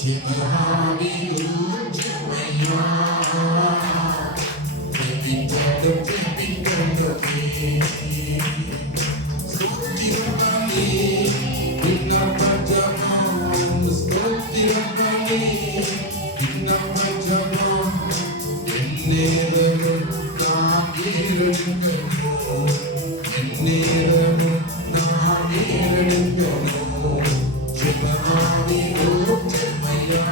ஜெபமாவி ஊற்றுமையா ஜெபிக்கணும் ஜெபிக்கணுமே ஸ்தோத்திரமே விண்ணப்பஜபம் ஸ்தோத்திரமே விண்ணப்பஜபம் என்னேரமும் நாம் ஏறெடுக்கணும் என்னேரமும் நாம் ஏறெடுக்கணும் ஜெபமாவி ஊற்றுமையா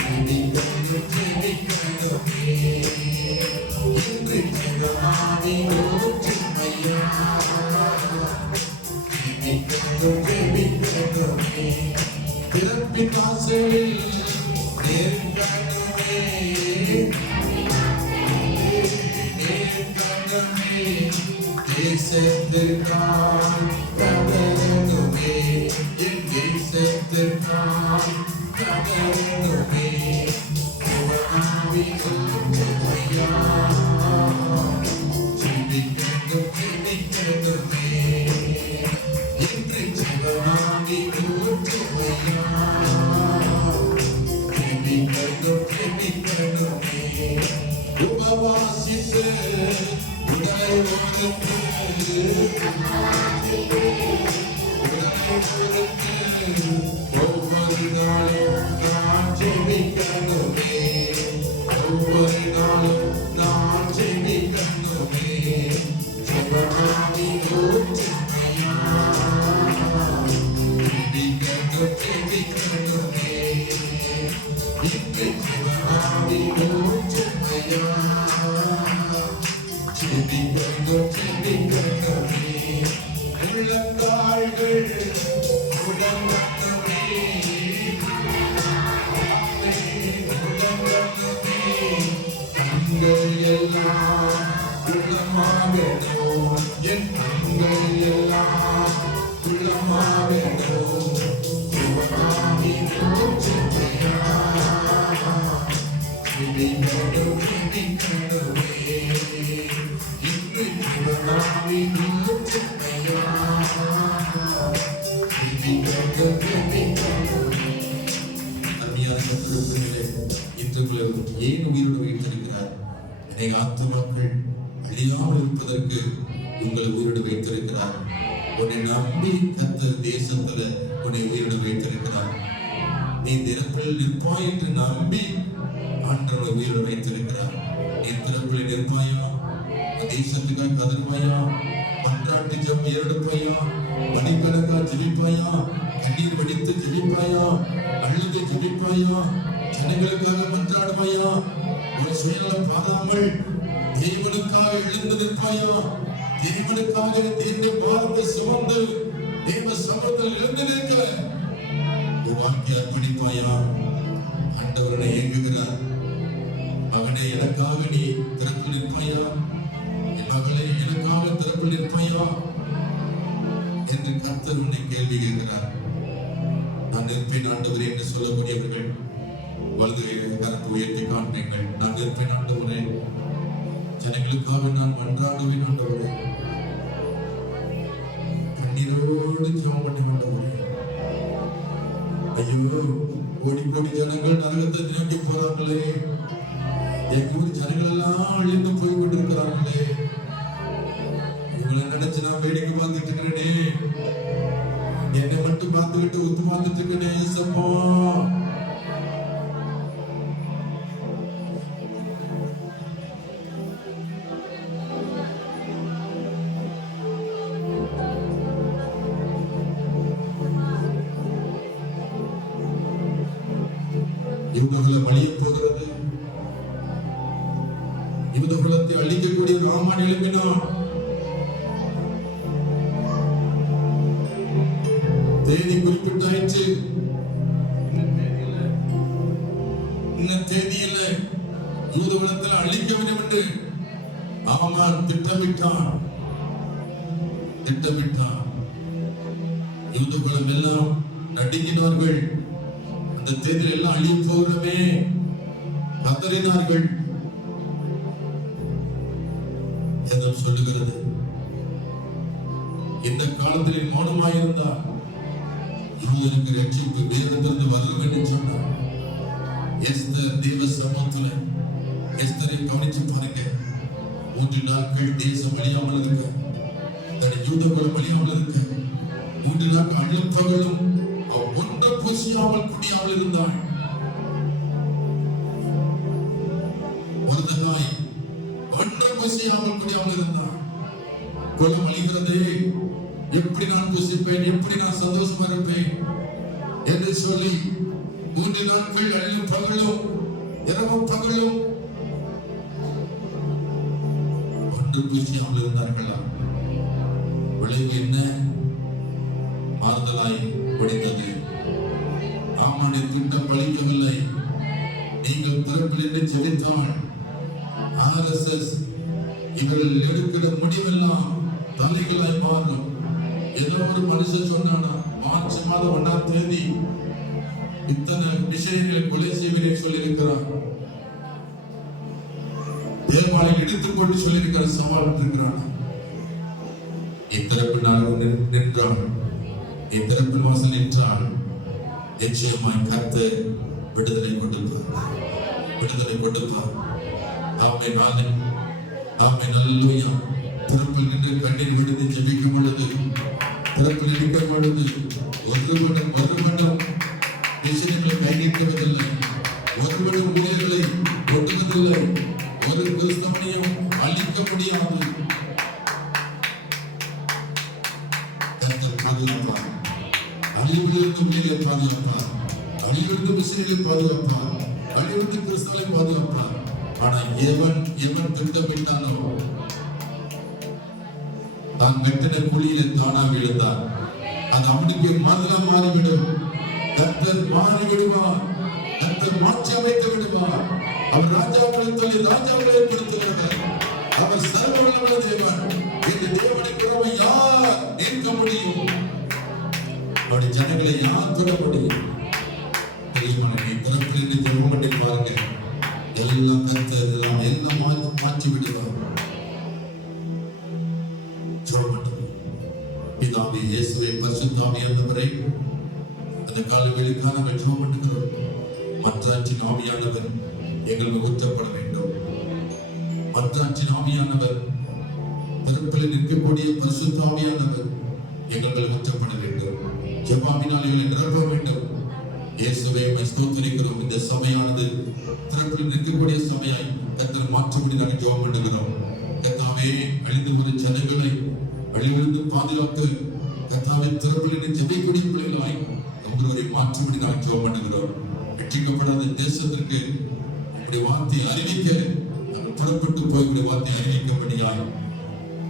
ஜெபிக்கணும் ஜெபிக்கணுமே இன்று ஜெபமாவி ஊற்றுமையா ஜெபிக்கணும் ஜெபிக்கணுமே பிறப்பின் வாசலில் நெருங்கணுமே நெருங்கணுமே தேசத்திற்காய் கதறணுமே என் தேசத்திற்காய் கதறணுமே ஜெபமாவி ஊற்றுமையா ஜெபிக்கணும் ஜெபிக்கணுமே இன்று ஜெபமாவி ஊற்றுமையா ஜெபிக்கணும் ஜெபிக்கணுமே உபவாசித்து உடலை ஒருத்து ஒவ்வொரு நாளும் நான் ஜெபிக்கணுமே ஒவ்வொரு நாளும் நான் ஜெபிக்கணுமே ஜெபமாவி ஊற்றுமையா ஜெபிக்கணும் ஜெபிக்கணுமே இன்று ஜெபமாவி ஊற்றுமையா ஜெபிக்கணும் ஜெபிக்கணுமே உள்ளங்கால்கள் உடம்பணுமே உடம்பணுமே கண்கள் எல்லாம் உள்ளமாகணும் என் கண்கள் எல்லாம் உள்ளமாகணும் ஜெபமாவி ஊற்றுமையா ஜெபிக்கணும் ஜெபிக்கணுமே இன்று ஜெபமாவி ஊற்றுமையா ஜெபிக்கணும் ஜெபிக்கணுமே அருமையான சகோதரர்களே இன்று உங்களை ஏன் உயிரோடு வைத்திருக்கிறார் அநேக ஆத்துமாக்கள் அழியாமல் இருப்பதற்கு உங்களை உயிரோடு வைத்திருக்கிறார் உன்னை நம்பி கர்த்தர் தேசத்துல உன்னை உயிரோடு வைத்திருக்கிறார் நீ திறப்பில் நிற்பாய் என்று நம்பி ஆண்டவரை உயிரோடு வைத்திருக்கிறார் நீ திறப்பில் நிற்பாயா தேசத்துக்காக கதறுவாயா மன்றாட்டு ஜெபம் ஏறெடுப்பாயா மணிக்கணக்கா ஜெபிப்பாயா கண்ணீர் வடித்து ஜெபிப்பாயா அழுது ஜெபிப்பாயா ஜனங்களுக்காக மன்றாடுவாயா ஒரு சுயநலம் பாராமல் தேவனுக்காக எழுந்து நிற்பாயா தேவனுக்காக தேவனுடைய பாரத்தை சுமந்து தேவ சமூகத்தில் எழுந்து நிற்க உன் வாழ்க்கையை அர்ப்பணிப்பாயா ஆண்டவரனை ஏங்குகிறார் மகனே எனக்காக நீ திறப்பு நிற்பாயா என் மகளே எனக்காக திறப்பு நிற்பாயா என்று கர்த்தர் உன்னை கேள்வி கேட்கிறார் நான் நிற்பேன் ஆண்டவரே என்று சொல்லக்கூடியவர்கள் வலது கரத்தை உயர்த்தி காண்பீங்கள் நான் நிற்பேன் ஆண்டவரே ஜனங்களுக்காக நான் மன்றாடுவேன் ஆண்டவரே கண்ணீரோடு ஜெபம் பண்ணி ஆண்டவரே ஐயோ கோடி கோடி ஜனங்கள் நரகத்தை நோக்கி போறாங்களே எங்க ஊர் ஜனங்கள் எல்லாம் அழிந்து போய் கொண்டிருக்கிறாங்களே இவங்களை நினைச்சு நான் வேடிக்கை பார்த்துட்டு இருக்கிறேனே என்னை மட்டும் பார்த்துக்கிட்டு ஒத்து பார்த்துட்டு இருக்கேனே ஏசப்பா யூதகுலம் அழிய போகிறது யூதகுலத்தை அழிக்கக்கூடிய ராமன் எழுப்பினான் தேதி குறிப்பிட்டாயிற்று இந்த தேதியில யூதகுலத்தில் அழிக்க வேண்டும் என்று ஆமான் திட்டமிட்டான் யூதகுலம் எல்லாம் நடுங்கினார்கள் அந்த தேதியில் எல்லாம் அழிய போகிறமே கதறினார்கள் வேதம் சொல்லுகிறது இந்த காலத்தில் மௌனமாயிருந்தால் யூதனுக்கு ரட்சிப்பு வேதத்திலிருந்து வரும் என்று சொன்னார். எஸ்தர் தேவ சமூகத்துல எஸ்தரை கவனிச்சு பாருங்க. 3 நாட்கள் தேசம் அழியாமல் இருக்க, தன் யூத குலம் அழியாமல் இருக்க, 3 நாட்கள் அழியும் பகலும் ஒன்று பூசியாமல் குடியாமல் இருந்தாள். மொர்தெகாய் ஒன்று பூசியாமல் குடியாமல் இருந்தாள். குலம் அழிகிறதே, எப்படி நான் புசிப்பேன், எப்படி நான் சந்தோஷமா இருப்பேன் என்று சொல்லி 3 நாட்கள் அழியும் பகலும் இரவும் பகலும் ஒன்று பூசியாமல் இருந்தார்களா? விளைவு என்ன? ஆறுதலாய் முடிந்தது. ஆமானுடைய திட்டம் பலிக்கவில்லை. நீங்கள் பிறப்பில் என்று ஜெபித்தால் RSS இவர்கள் எடுக்கிற முடிவெல்லாம் தலைகளாய் மாறும். ஏதோ ஒரு மனுஷன் சொன்னானா, மார்ச் மாதம் 1ஆம் தேதி இத்தனை விஷயங்களை கொலை செய்வதை சொல்லியிருக்கிறார். தேவாலயம் எடுத்துக் கொண்டு சொல்லியிருக்கிற சவால் இருக்கிறான். இத்தரப்பினால் நின்றால், இத்தரப்பில் வாசல் நின்றால் நிச்சயமாய் கர்த்தர் விடுதலை கொடுப்பார், விடுதலை கொடுப்பார். ஆமென், ஆமென், ஆமென், அல்லேலூயா. திறப்பில் நின்று கண்ணீர் விடுத்து ஜெபிக்கும் பொழுது, திறப்பில் இருக்கும் பொழுது ஒருவனும் விஷயங்களை கை நீட்டுவதில்லை, ஒருவனும் ஊழியர்களை ஒட்டுவதில்லை, ஒரு கிறிஸ்தவனையும் அழிக்க முடியாது. கர்த்தர் பாதுகாப்பார். அழிவிலிருந்து ஊழியரை பாதுகாப்பார், அழிவிலிருந்து மிஷனரியை பாதுகாப்பார், அழிவிலிருந்து கிறிஸ்தவனை பாதுகாப்பார். ஆனா எவன் திட்டமிட்டானோ தான் வெட்டின குழியில தானா விழுந்தார், அது அவனுக்கு மதுரா மாறிவிடும். கர்த்தர் மாறிவிடுவார், கர்த்தர் மாற்றி அமைத்து விடுவார். அவர் ராஜாக்களை சொல்லி ராஜாக்களை ஏற்படுத்துகிறவர். அவர் சர்வவல்லமை தேவன். இந்த தேவனை குறவை யார் நிற்க முடியும்? அவருடைய ஜனங்களை யார் தொட முடியும்? தெரியுமானே, பிறப்பில் இருந்து ஜெபம் பண்ணி பாருங்க. எல்லாம் கர்த்தர் எல்லாம் மாற்றி விடுவார். பிதாவே, இயேசுவே, பரிசுத்த ஆவியானவரே, அந்த காலங்களுக்காக நாங்கள் ஜெபம் பண்ணுகிறோம். மன்றாட்டின் ஆவியானவர் எங்களுக்கு ஊற்றப்பட வேண்டும். மன்றாட்டின் ஆவியானவர், பிறப்பில் நிற்கக்கூடிய பரிசுத்த ஆவியானவர் எங்களுக்கு ஊற்றப்பட வேண்டும். ஜெபாவினால் எங்களை நிரப்ப வேண்டும். இயேசுவே, ஸ்தோத்திரிக்கிறோம். இந்த சபையானது பிறப்பில் நிற்கக்கூடிய சபையாய் கர்த்தர் மாற்றும்படி நாங்கள் ஜெபம் பண்ணுகிறோம். கர்த்தாவே, அழிந்து ஒரு ஜனங்களை அழிவிலிருந்து பாதுகாத்து கர்த்தாவே திறப்பில் ஜெபிக்கூடிய பிள்ளைகளாய் ஒவ்வொருவரை மாற்றும்படி நாங்கள் ஜெபம் பண்ணுகிறோம். ரட்சிக்கப்படாத தேசத்திற்கு இப்படி வார்த்தை அறிவிக்க நாங்கள் புறப்பட்டு போய் இப்படி வார்த்தை அறிவிக்கப்படியாய்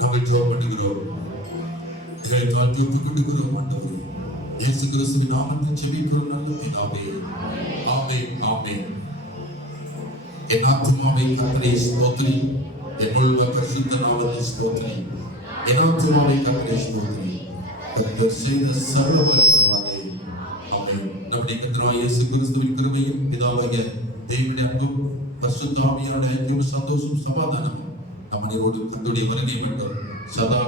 நாங்கள் ஜெபம் பண்ணுகிறோம். எங்களை தாழ்த்தி ஒப்புக் கொடுக்கிறோம். ஆண்டவரே, இயேசு கிறிஸ்துவின் நாமத்தில் ஜெபிக்கிறோம் நல்ல பிதாவே. ஆமென், ஆமென். என் ஆத்துமாவே கர்த்தரை ஸ்தோத்திரி, என் முழு பரிசுத்த நாமத்தை ஸ்தோத்திரி. என் ஆத்துமாவே கர்த்தரை ஸ்தோத்திரி, கர்த்தர் செய்த சர்வ வல்லமையாலே. ஆமென். நம்முடைய கர்த்தராகிய இயேசு கிறிஸ்துவின் கிருபையும் பிதாவாகிய தேவனுடைய அன்பும் பரிசுத்த ஆவியானவருடைய ஐக்கியமும் சந்தோஷமும் சமாதானமும் நம் அனைவரோடும் கர்த்தருடைய வருகை வேண்டும் சதா